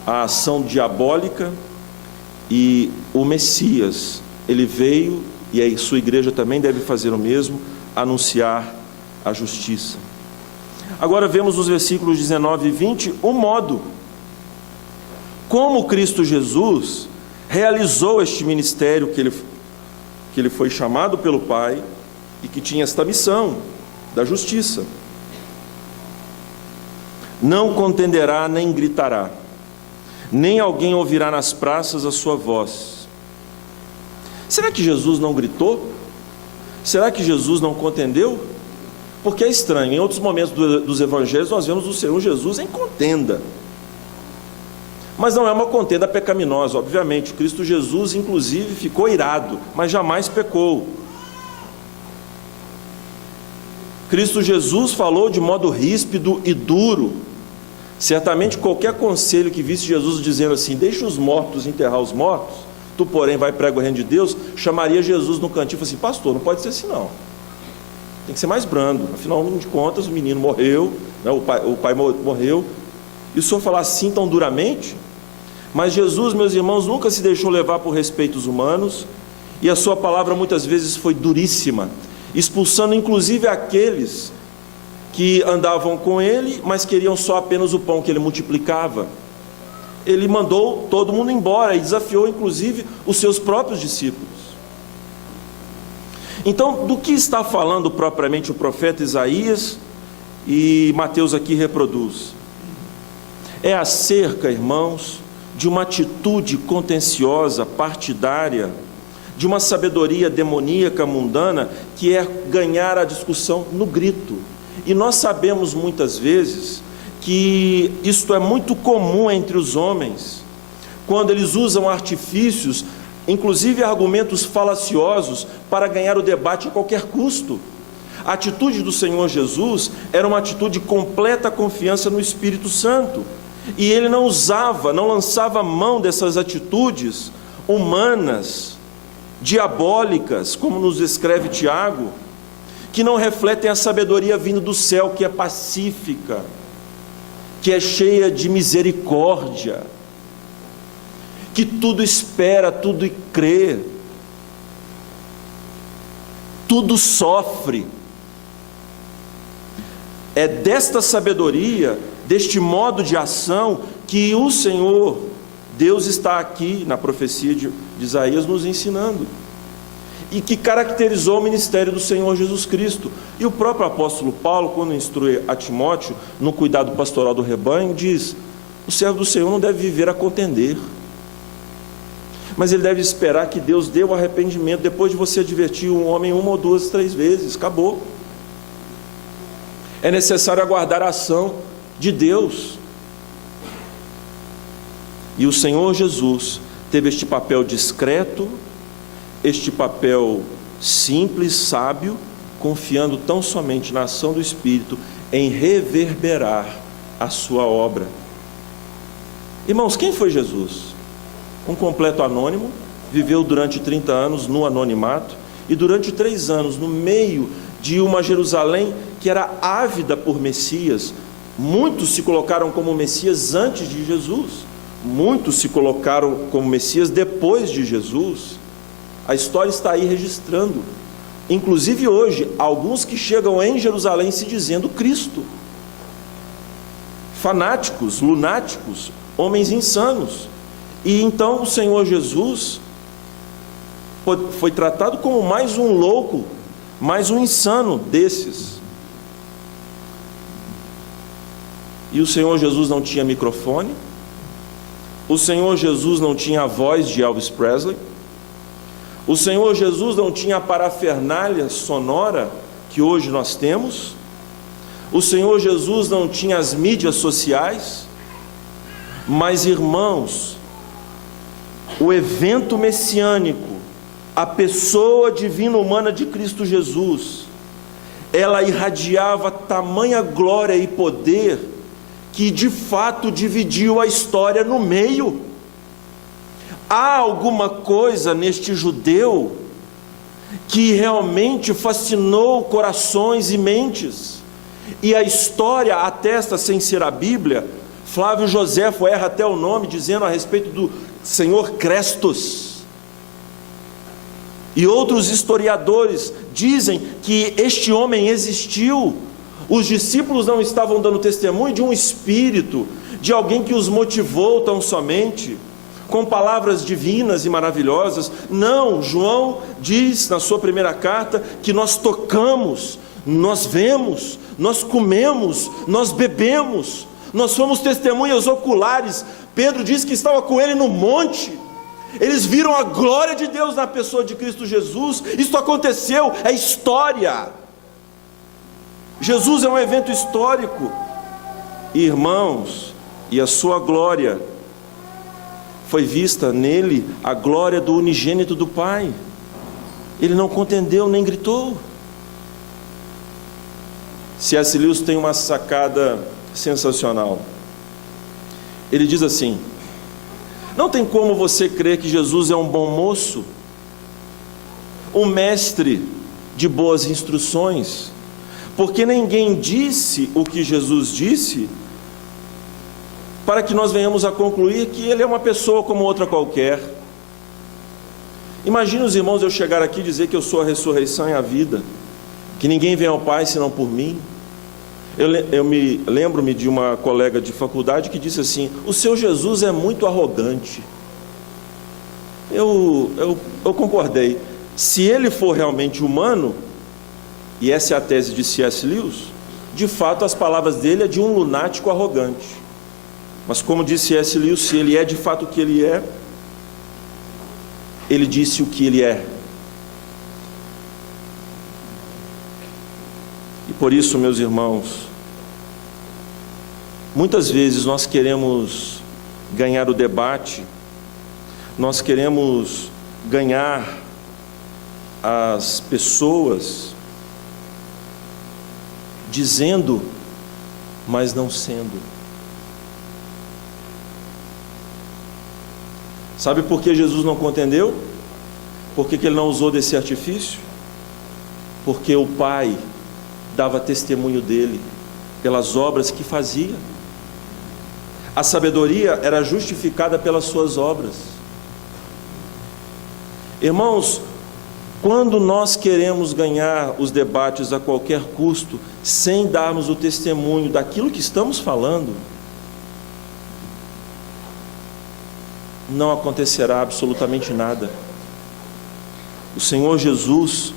a ação diabólica e o Messias, ele veio, e a sua igreja também deve fazer o mesmo, anunciar a justiça. Agora vemos nos versículos 19 e 20 o modo como Cristo Jesus realizou este ministério que ele foi chamado pelo Pai e que tinha esta missão da justiça. Não contenderá nem gritará, nem alguém ouvirá nas praças a sua voz. Será que Jesus não gritou? Será que Jesus não contendeu? Porque é estranho, em outros momentos dos evangelhos nós vemos o Senhor Jesus em contenda, mas não é uma contenda pecaminosa, obviamente. Cristo Jesus inclusive ficou irado, mas jamais pecou. Cristo Jesus falou de modo ríspido e duro. Certamente qualquer conselho que visse Jesus dizendo assim, deixa os mortos enterrar os mortos, tu porém vai pregar o reino de Deus, chamaria Jesus no cantinho e falaria assim, pastor, não pode ser assim não, tem que ser mais brando, afinal de contas o menino morreu, né, o pai morreu, e o senhor falar assim tão duramente? Mas Jesus, meus irmãos, nunca se deixou levar por respeitos humanos, e a sua palavra muitas vezes foi duríssima, expulsando inclusive aqueles que andavam com ele, mas queriam só apenas o pão que ele multiplicava. Ele mandou todo mundo embora e desafiou inclusive os seus próprios discípulos. Então, do que está falando propriamente o profeta Isaías, e Mateus aqui reproduz? É acerca, irmãos, de uma atitude contenciosa, partidária, de uma sabedoria demoníaca, mundana, que é ganhar a discussão no grito. E nós sabemos muitas vezes que isto é muito comum entre os homens, quando eles usam artifícios, inclusive argumentos falaciosos, para ganhar o debate a qualquer custo. A atitude do Senhor Jesus era uma atitude de completa confiança no Espírito Santo, e ele não lançava mão dessas atitudes humanas, diabólicas, como nos descreve Tiago, que não refletem a sabedoria vinda do céu, que é pacífica, que é cheia de misericórdia, que tudo espera, tudo crê, tudo sofre. É desta sabedoria, deste modo de ação, que o Senhor, Deus está aqui na profecia de Isaías nos ensinando, e que caracterizou o ministério do Senhor Jesus Cristo. E o próprio apóstolo Paulo, quando instrui a Timóteo no cuidado pastoral do rebanho, diz: o servo do Senhor não deve viver a contender, mas ele deve esperar que Deus dê o arrependimento, depois de você advertir um homem 1 ou 2, 3 vezes, acabou. É necessário aguardar a ação de Deus. E o Senhor Jesus teve este papel discreto, este papel simples, sábio, confiando tão somente na ação do Espírito em reverberar a sua obra. Irmãos, quem foi Jesus? Um completo anônimo, viveu durante 30 anos no anonimato, e durante 3 anos no meio de uma Jerusalém que era ávida por Messias. Muitos se colocaram como Messias antes de Jesus, muitos se colocaram como Messias depois de Jesus. A história está aí registrando, inclusive hoje, alguns que chegam em Jerusalém se dizendo Cristo, fanáticos, lunáticos, homens insanos. E então o Senhor Jesus foi tratado como mais um louco, mais um insano desses. E o Senhor Jesus não tinha microfone, o Senhor Jesus não tinha a voz de Elvis Presley, o Senhor Jesus não tinha a parafernália sonora que hoje nós temos, o Senhor Jesus não tinha as mídias sociais. Mas, irmãos, o evento messiânico, a pessoa divina humana de Cristo Jesus, ela irradiava tamanha glória e poder, que de fato dividiu a história no meio. Há alguma coisa neste judeu que realmente fascinou corações e mentes, e a história atesta, sem ser a Bíblia. Flávio Joséfo erra até o nome, dizendo a respeito do Senhor Crestos, e outros historiadores dizem que este homem existiu. Os discípulos não estavam dando testemunho de um espírito, de alguém que os motivou tão somente com palavras divinas e maravilhosas. Não, João diz na sua primeira carta que nós tocamos, nós vemos, nós comemos, nós bebemos, nós fomos testemunhas oculares. Pedro diz que estava com ele no monte, eles viram a glória de Deus na pessoa de Cristo Jesus. Isso aconteceu, é história. Jesus é um evento histórico, irmãos, e a sua glória foi vista nele, a glória do unigênito do Pai. Ele não contendeu nem gritou. C.S. Lewis tem uma sacada sensacional. Ele diz assim: não tem como você crer que Jesus é um bom moço, um mestre de boas instruções, porque ninguém disse o que Jesus disse, para que nós venhamos a concluir que ele é uma pessoa como outra qualquer. Imagina os irmãos eu chegar aqui e dizer que eu sou a ressurreição e a vida, que ninguém vem ao Pai senão por mim. Eu me lembro-me de uma colega de faculdade que disse assim: o seu Jesus é muito arrogante. Eu concordei. Se ele for realmente humano, e essa é a tese de C.S. Lewis, de fato as palavras dele é de um lunático arrogante. Mas como disse C.S. Lewis, se ele é de fato o que ele é, ele disse o que ele é. E por isso, meus irmãos, muitas vezes nós queremos ganhar o debate, nós queremos ganhar as pessoas dizendo, mas não sendo. Sabe por que Jesus não contendeu? Por que ele não usou desse artifício? Porque o Pai dava testemunho dele pelas obras que fazia. A sabedoria era justificada pelas suas obras. Irmãos, quando nós queremos ganhar os debates a qualquer custo, sem darmos o testemunho daquilo que estamos falando, não acontecerá absolutamente nada. O Senhor Jesus,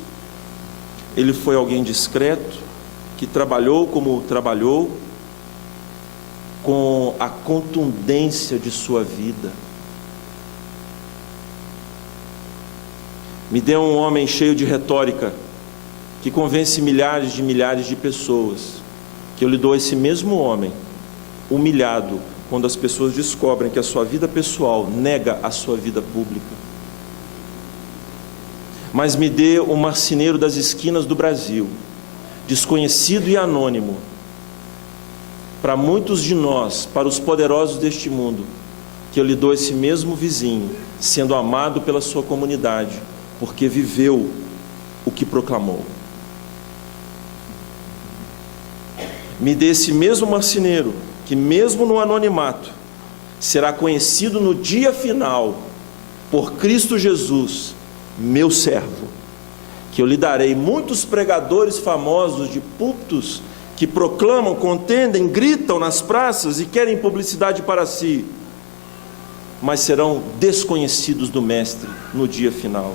Ele foi alguém discreto, que trabalhou como trabalhou, com a contundência de sua vida. Me dê um homem cheio de retórica, que convence milhares de pessoas, que eu lhe dou esse mesmo homem, humilhado, quando as pessoas descobrem que a sua vida pessoal nega a sua vida pública. Mas me dê um marceneiro das esquinas do Brasil, desconhecido e anônimo, para muitos de nós, para os poderosos deste mundo, que eu lhe dou esse mesmo vizinho, sendo amado pela sua comunidade, porque viveu o que proclamou. Me dê esse mesmo marceneiro, que mesmo no anonimato, será conhecido no dia final, por Cristo Jesus, meu servo, que eu lhe darei muitos pregadores famosos de púlpitos, que proclamam, contendem, gritam nas praças e querem publicidade para si, mas serão desconhecidos do Mestre no dia final.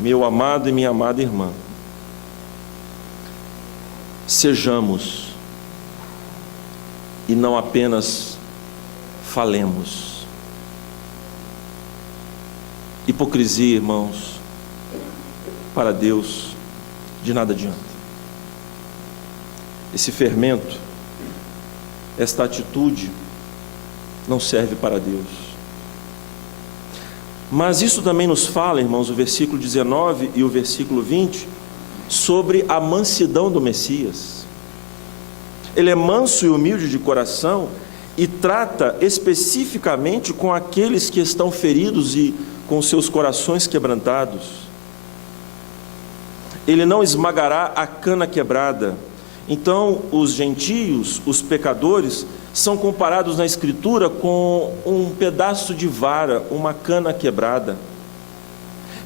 Meu amado e minha amada irmã, sejamos e não apenas falemos. Hipocrisia, irmãos, para Deus de nada adianta. Esse fermento, esta atitude não serve para Deus. Mas isso também nos fala, irmãos, o versículo 19 e o versículo 20, sobre a mansidão do Messias. Ele é manso e humilde de coração e trata especificamente com aqueles que estão feridos e com seus corações quebrantados. Ele não esmagará a cana quebrada. Então, os gentios, os pecadores, são comparados na Escritura com um pedaço de vara, uma cana quebrada.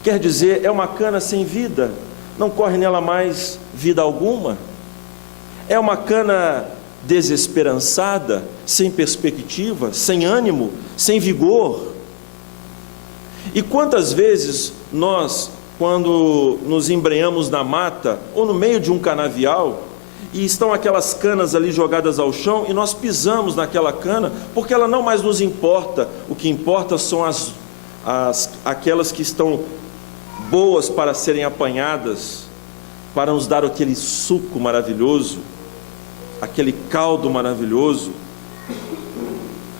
Quer dizer, é uma cana sem vida, não corre nela mais vida alguma. É uma cana desesperançada, sem perspectiva, sem ânimo, sem vigor. E quantas vezes nós, quando nos embrenhamos na mata, ou no meio de um canavial, e estão aquelas canas ali jogadas ao chão, e nós pisamos naquela cana, porque ela não mais nos importa. O que importa são aquelas que estão boas para serem apanhadas, para nos dar aquele suco maravilhoso, aquele caldo maravilhoso.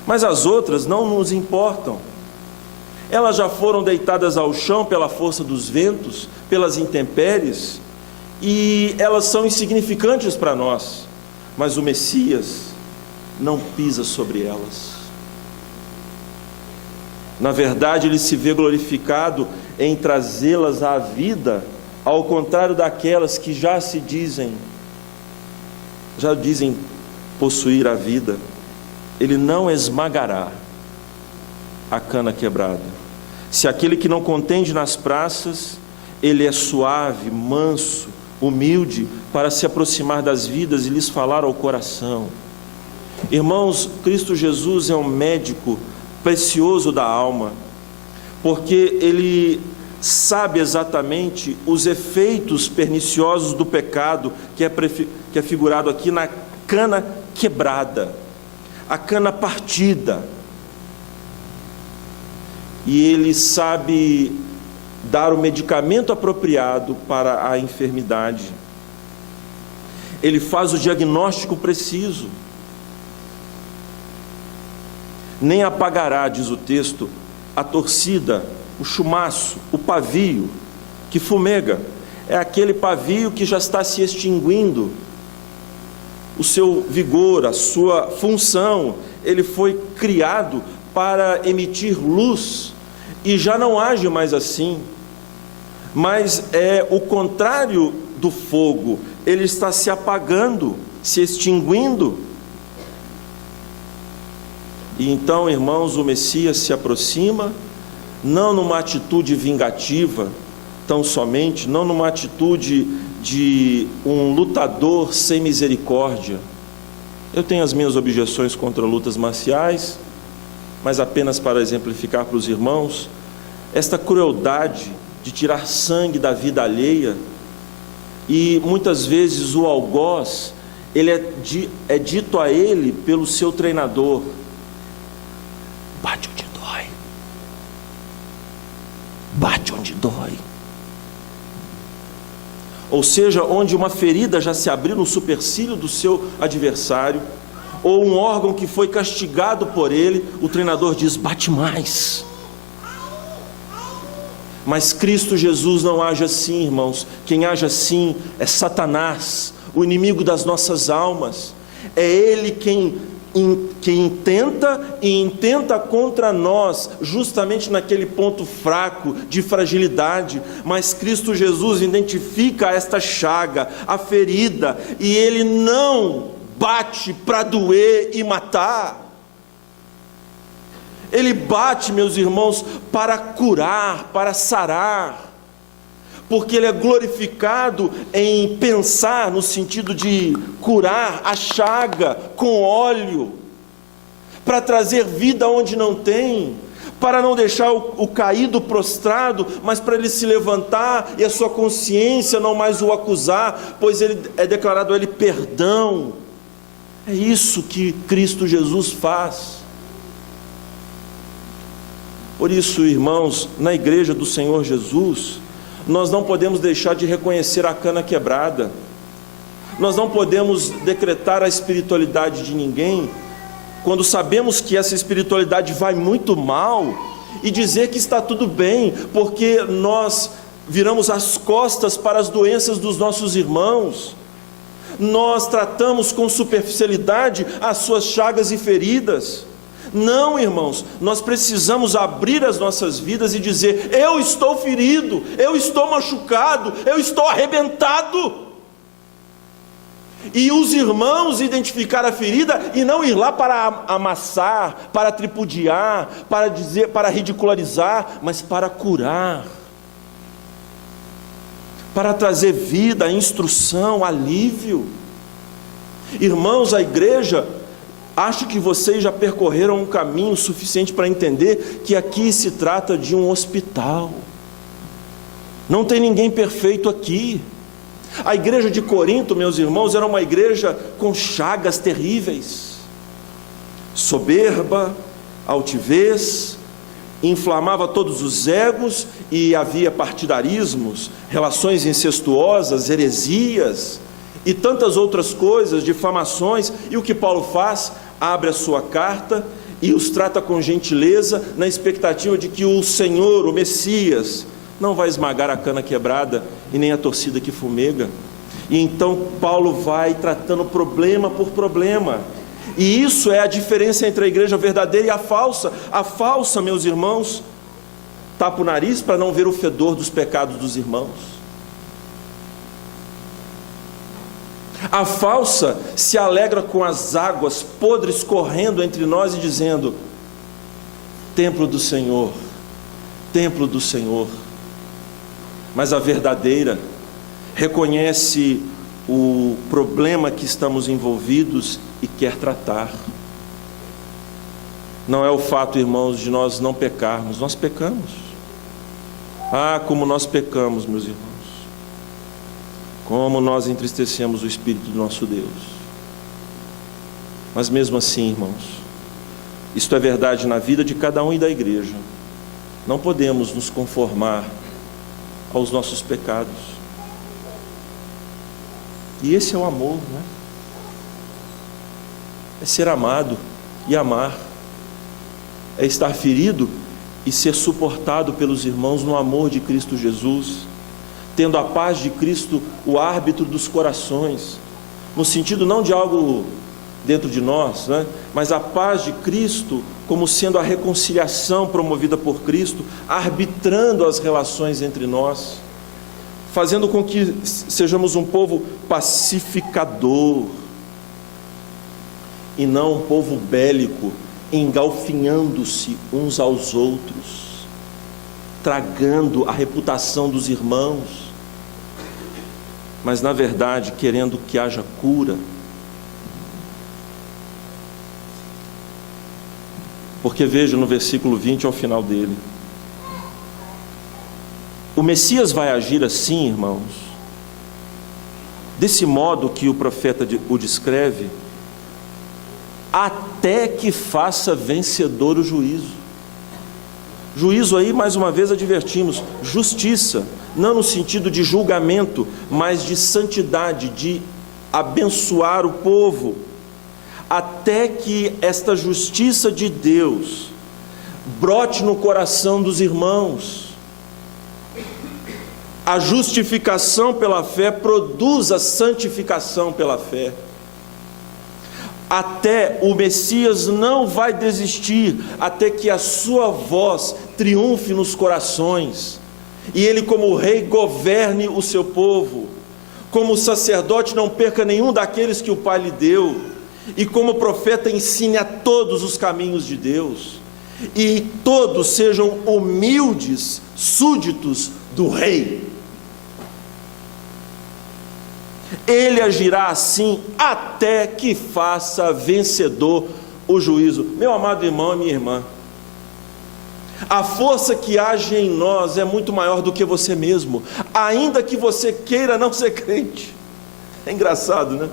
Mas as outras não nos importam. Elas já foram deitadas ao chão pela força dos ventos, pelas intempéries, e elas são insignificantes para nós, mas o Messias não pisa sobre elas. Na verdade, ele se vê glorificado em trazê-las à vida, ao contrário daquelas que já dizem possuir a vida. Ele não esmagará a cana quebrada. Se aquele que não contende nas praças, ele é suave, manso, humilde, para se aproximar das vidas e lhes falar ao coração. Irmãos, Cristo Jesus é um médico precioso da alma, porque Ele sabe exatamente os efeitos perniciosos do pecado, que é figurado aqui na cana quebrada, a cana partida. E Ele sabe dar o medicamento apropriado para a enfermidade. Ele faz o diagnóstico preciso. Nem apagará, diz o texto, a torcida, o chumaço, o pavio que fumega. É aquele pavio que já está se extinguindo. O seu vigor, a sua função, ele foi criado para emitir luz, e já não age mais assim. Mas é o contrário do fogo, ele está se apagando, se extinguindo. E então, irmãos, o Messias se aproxima não numa atitude vingativa, tão somente, não numa atitude de um lutador sem misericórdia. Eu tenho as minhas objeções contra lutas marciais, mas apenas para exemplificar para os irmãos, esta crueldade de tirar sangue da vida alheia, e muitas vezes o algoz, ele é dito a ele pelo seu treinador: bate onde dói, bate onde dói. Ou seja, onde uma ferida já se abriu no supercílio do seu adversário, ou um órgão que foi castigado por ele, o treinador diz: bate mais. Mas Cristo Jesus não age assim, irmãos. Quem age assim é Satanás, o inimigo das nossas almas. É ele quem intenta contra nós, justamente naquele ponto fraco de fragilidade. Mas Cristo Jesus identifica esta chaga, a ferida, e ele não bate para doer e matar. Ele bate, meus irmãos, para curar, para sarar, porque ele é glorificado em pensar no sentido de curar a chaga com óleo, para trazer vida onde não tem, para não deixar o caído prostrado, mas para ele se levantar e a sua consciência não mais o acusar, pois ele é declarado a ele perdão. É isso que Cristo Jesus faz. Por isso, irmãos, na igreja do Senhor Jesus, nós não podemos deixar de reconhecer a cana quebrada. Nós não podemos decretar a espiritualidade de ninguém, quando sabemos que essa espiritualidade vai muito mal, e dizer que está tudo bem, porque nós viramos as costas para as doenças dos nossos irmãos. Nós tratamos com superficialidade as suas chagas e feridas. Não, irmãos, nós precisamos abrir as nossas vidas e dizer: eu estou ferido, eu estou machucado, eu estou arrebentado. E os irmãos identificar a ferida e não ir lá para amassar, para tripudiar, para dizer, para ridicularizar, mas para curar, para trazer vida, instrução, alívio. Irmãos, a igreja, acho que vocês já percorreram um caminho suficiente para entender que aqui se trata de um hospital. Não tem ninguém perfeito aqui. A igreja de Corinto, meus irmãos, era uma igreja com chagas terríveis. Soberba, altivez, inflamava todos os egos, e havia partidarismos, relações incestuosas, heresias e tantas outras coisas, difamações. E o que Paulo faz? Abre a sua carta e os trata com gentileza, na expectativa de que o Senhor, o Messias, não vai esmagar a cana quebrada e nem a torcida que fumega. E então Paulo vai tratando problema por problema. E isso é a diferença entre a igreja verdadeira e a falsa. A falsa, meus irmãos, tapa o nariz para não ver o fedor dos pecados dos irmãos. A falsa se alegra com as águas podres correndo entre nós e dizendo: templo do Senhor, templo do Senhor. Mas a verdadeira reconhece o problema que estamos envolvidos e quer tratar. Não é o fato, irmãos, de nós não pecarmos. Nós pecamos. Ah, como nós pecamos, meus irmãos. Como nós entristecemos o Espírito do nosso Deus. Mas mesmo assim, irmãos, isto é verdade na vida de cada um e da igreja. Não podemos nos conformar aos nossos pecados. E esse é o amor, né? É ser amado e amar. É estar ferido e ser suportado pelos irmãos no amor de Cristo Jesus, tendo a paz de Cristo o árbitro dos corações, no sentido não de algo dentro de nós, né? Mas a paz de Cristo como sendo a reconciliação promovida por Cristo, arbitrando as relações entre nós, fazendo com que sejamos um povo pacificador e não um povo bélico, engalfinhando-se uns aos outros. tragando a reputação dos irmãos, mas na verdade querendo que haja cura. Porque veja no versículo 20 ao final dele, o Messias vai agir assim, irmãos, desse modo que o profeta o descreve, até que faça vencedor o juízo. Juízo aí, mais uma vez advertimos, justiça, não no sentido de julgamento, mas de santidade, de abençoar o povo, até que esta justiça de Deus brote no coração dos irmãos. A justificação pela fé produz a santificação pela fé. Até o Messias não vai desistir, até que a sua voz triunfe nos corações, e ele como rei governe o seu povo, como sacerdote não perca nenhum daqueles que o Pai lhe deu, e como profeta ensine a todos os caminhos de Deus, e todos sejam humildes súditos do rei. Ele agirá assim até que faça vencedor o juízo. Meu amado irmão e minha irmã, a força que age em nós é muito maior do que você mesmo, ainda que você queira não ser crente. É engraçado, né?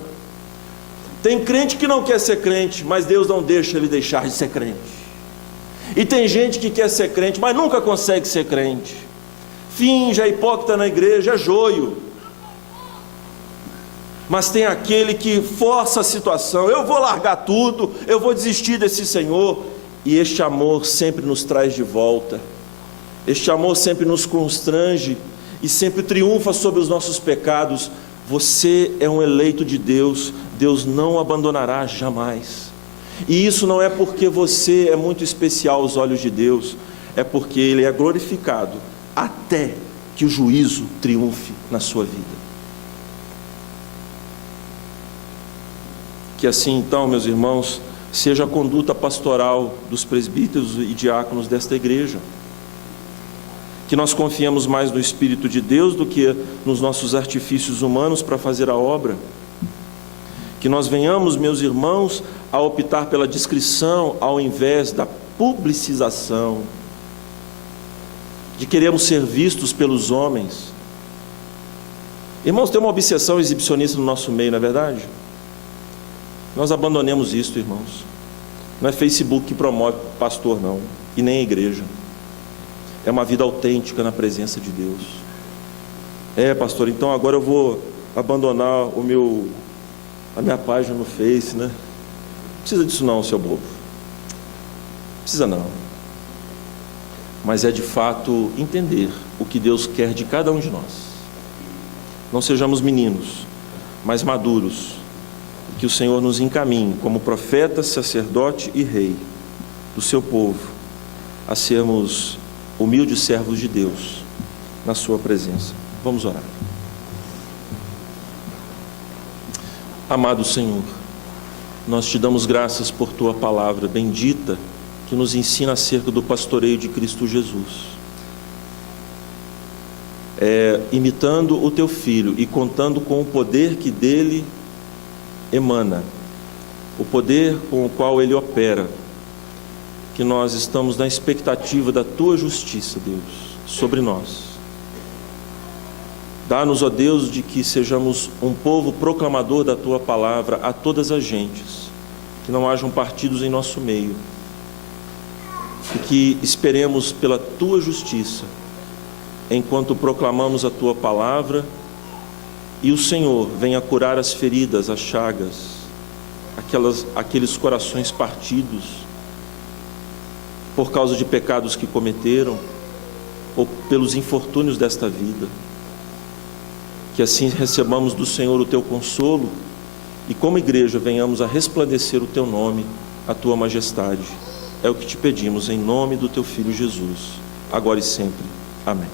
Tem crente que não quer ser crente, mas Deus não deixa ele deixar de ser crente. E tem gente que quer ser crente, mas nunca consegue ser crente. Finge, é hipócrita na igreja, é joio. Mas tem aquele que força a situação, eu vou largar tudo, eu vou desistir desse Senhor, e este amor sempre nos traz de volta, este amor sempre nos constrange, e sempre triunfa sobre os nossos pecados. Você é um eleito de Deus, Deus não o abandonará jamais, e isso não é porque você é muito especial aos olhos de Deus, é porque Ele é glorificado, até que o juízo triunfe na sua vida. Que assim então, meus irmãos, seja a conduta pastoral dos presbíteros e diáconos desta igreja. Que nós confiemos mais no Espírito de Deus do que nos nossos artifícios humanos para fazer a obra. Que nós venhamos, meus irmãos, a optar pela discrição ao invés da publicização. De querermos ser vistos pelos homens. Irmãos, tem uma obsessão exibicionista no nosso meio, não é verdade? Nós abandonemos isso, irmãos. Não é Facebook que promove pastor, não, e nem a igreja. É uma vida autêntica na presença de Deus. Pastor, então agora eu vou abandonar a minha página no Face, né? Não precisa disso não, seu bobo. Não precisa não. Mas é de fato entender o que Deus quer de cada um de nós. Não sejamos meninos, mas maduros. Que o Senhor nos encaminhe como profeta, sacerdote e rei do seu povo, a sermos humildes servos de Deus na sua presença. Vamos orar. Amado Senhor, nós te damos graças por tua palavra bendita, que nos ensina acerca do pastoreio de Cristo Jesus. Imitando o teu Filho e contando com o poder que dele emana, o poder com o qual Ele opera, que nós estamos na expectativa da Tua justiça, Deus, sobre nós. Dá-nos, ó Deus, de que sejamos um povo proclamador da Tua palavra a todas as gentes, que não hajam partidos em nosso meio, e que esperemos pela Tua justiça, enquanto proclamamos a Tua palavra, e o Senhor venha curar as feridas, as chagas, aqueles corações partidos por causa de pecados que cometeram ou pelos infortúnios desta vida. Que assim recebamos do Senhor o teu consolo e como igreja venhamos a resplandecer o teu nome, a tua majestade. É o que te pedimos em nome do teu Filho Jesus, agora e sempre. Amém.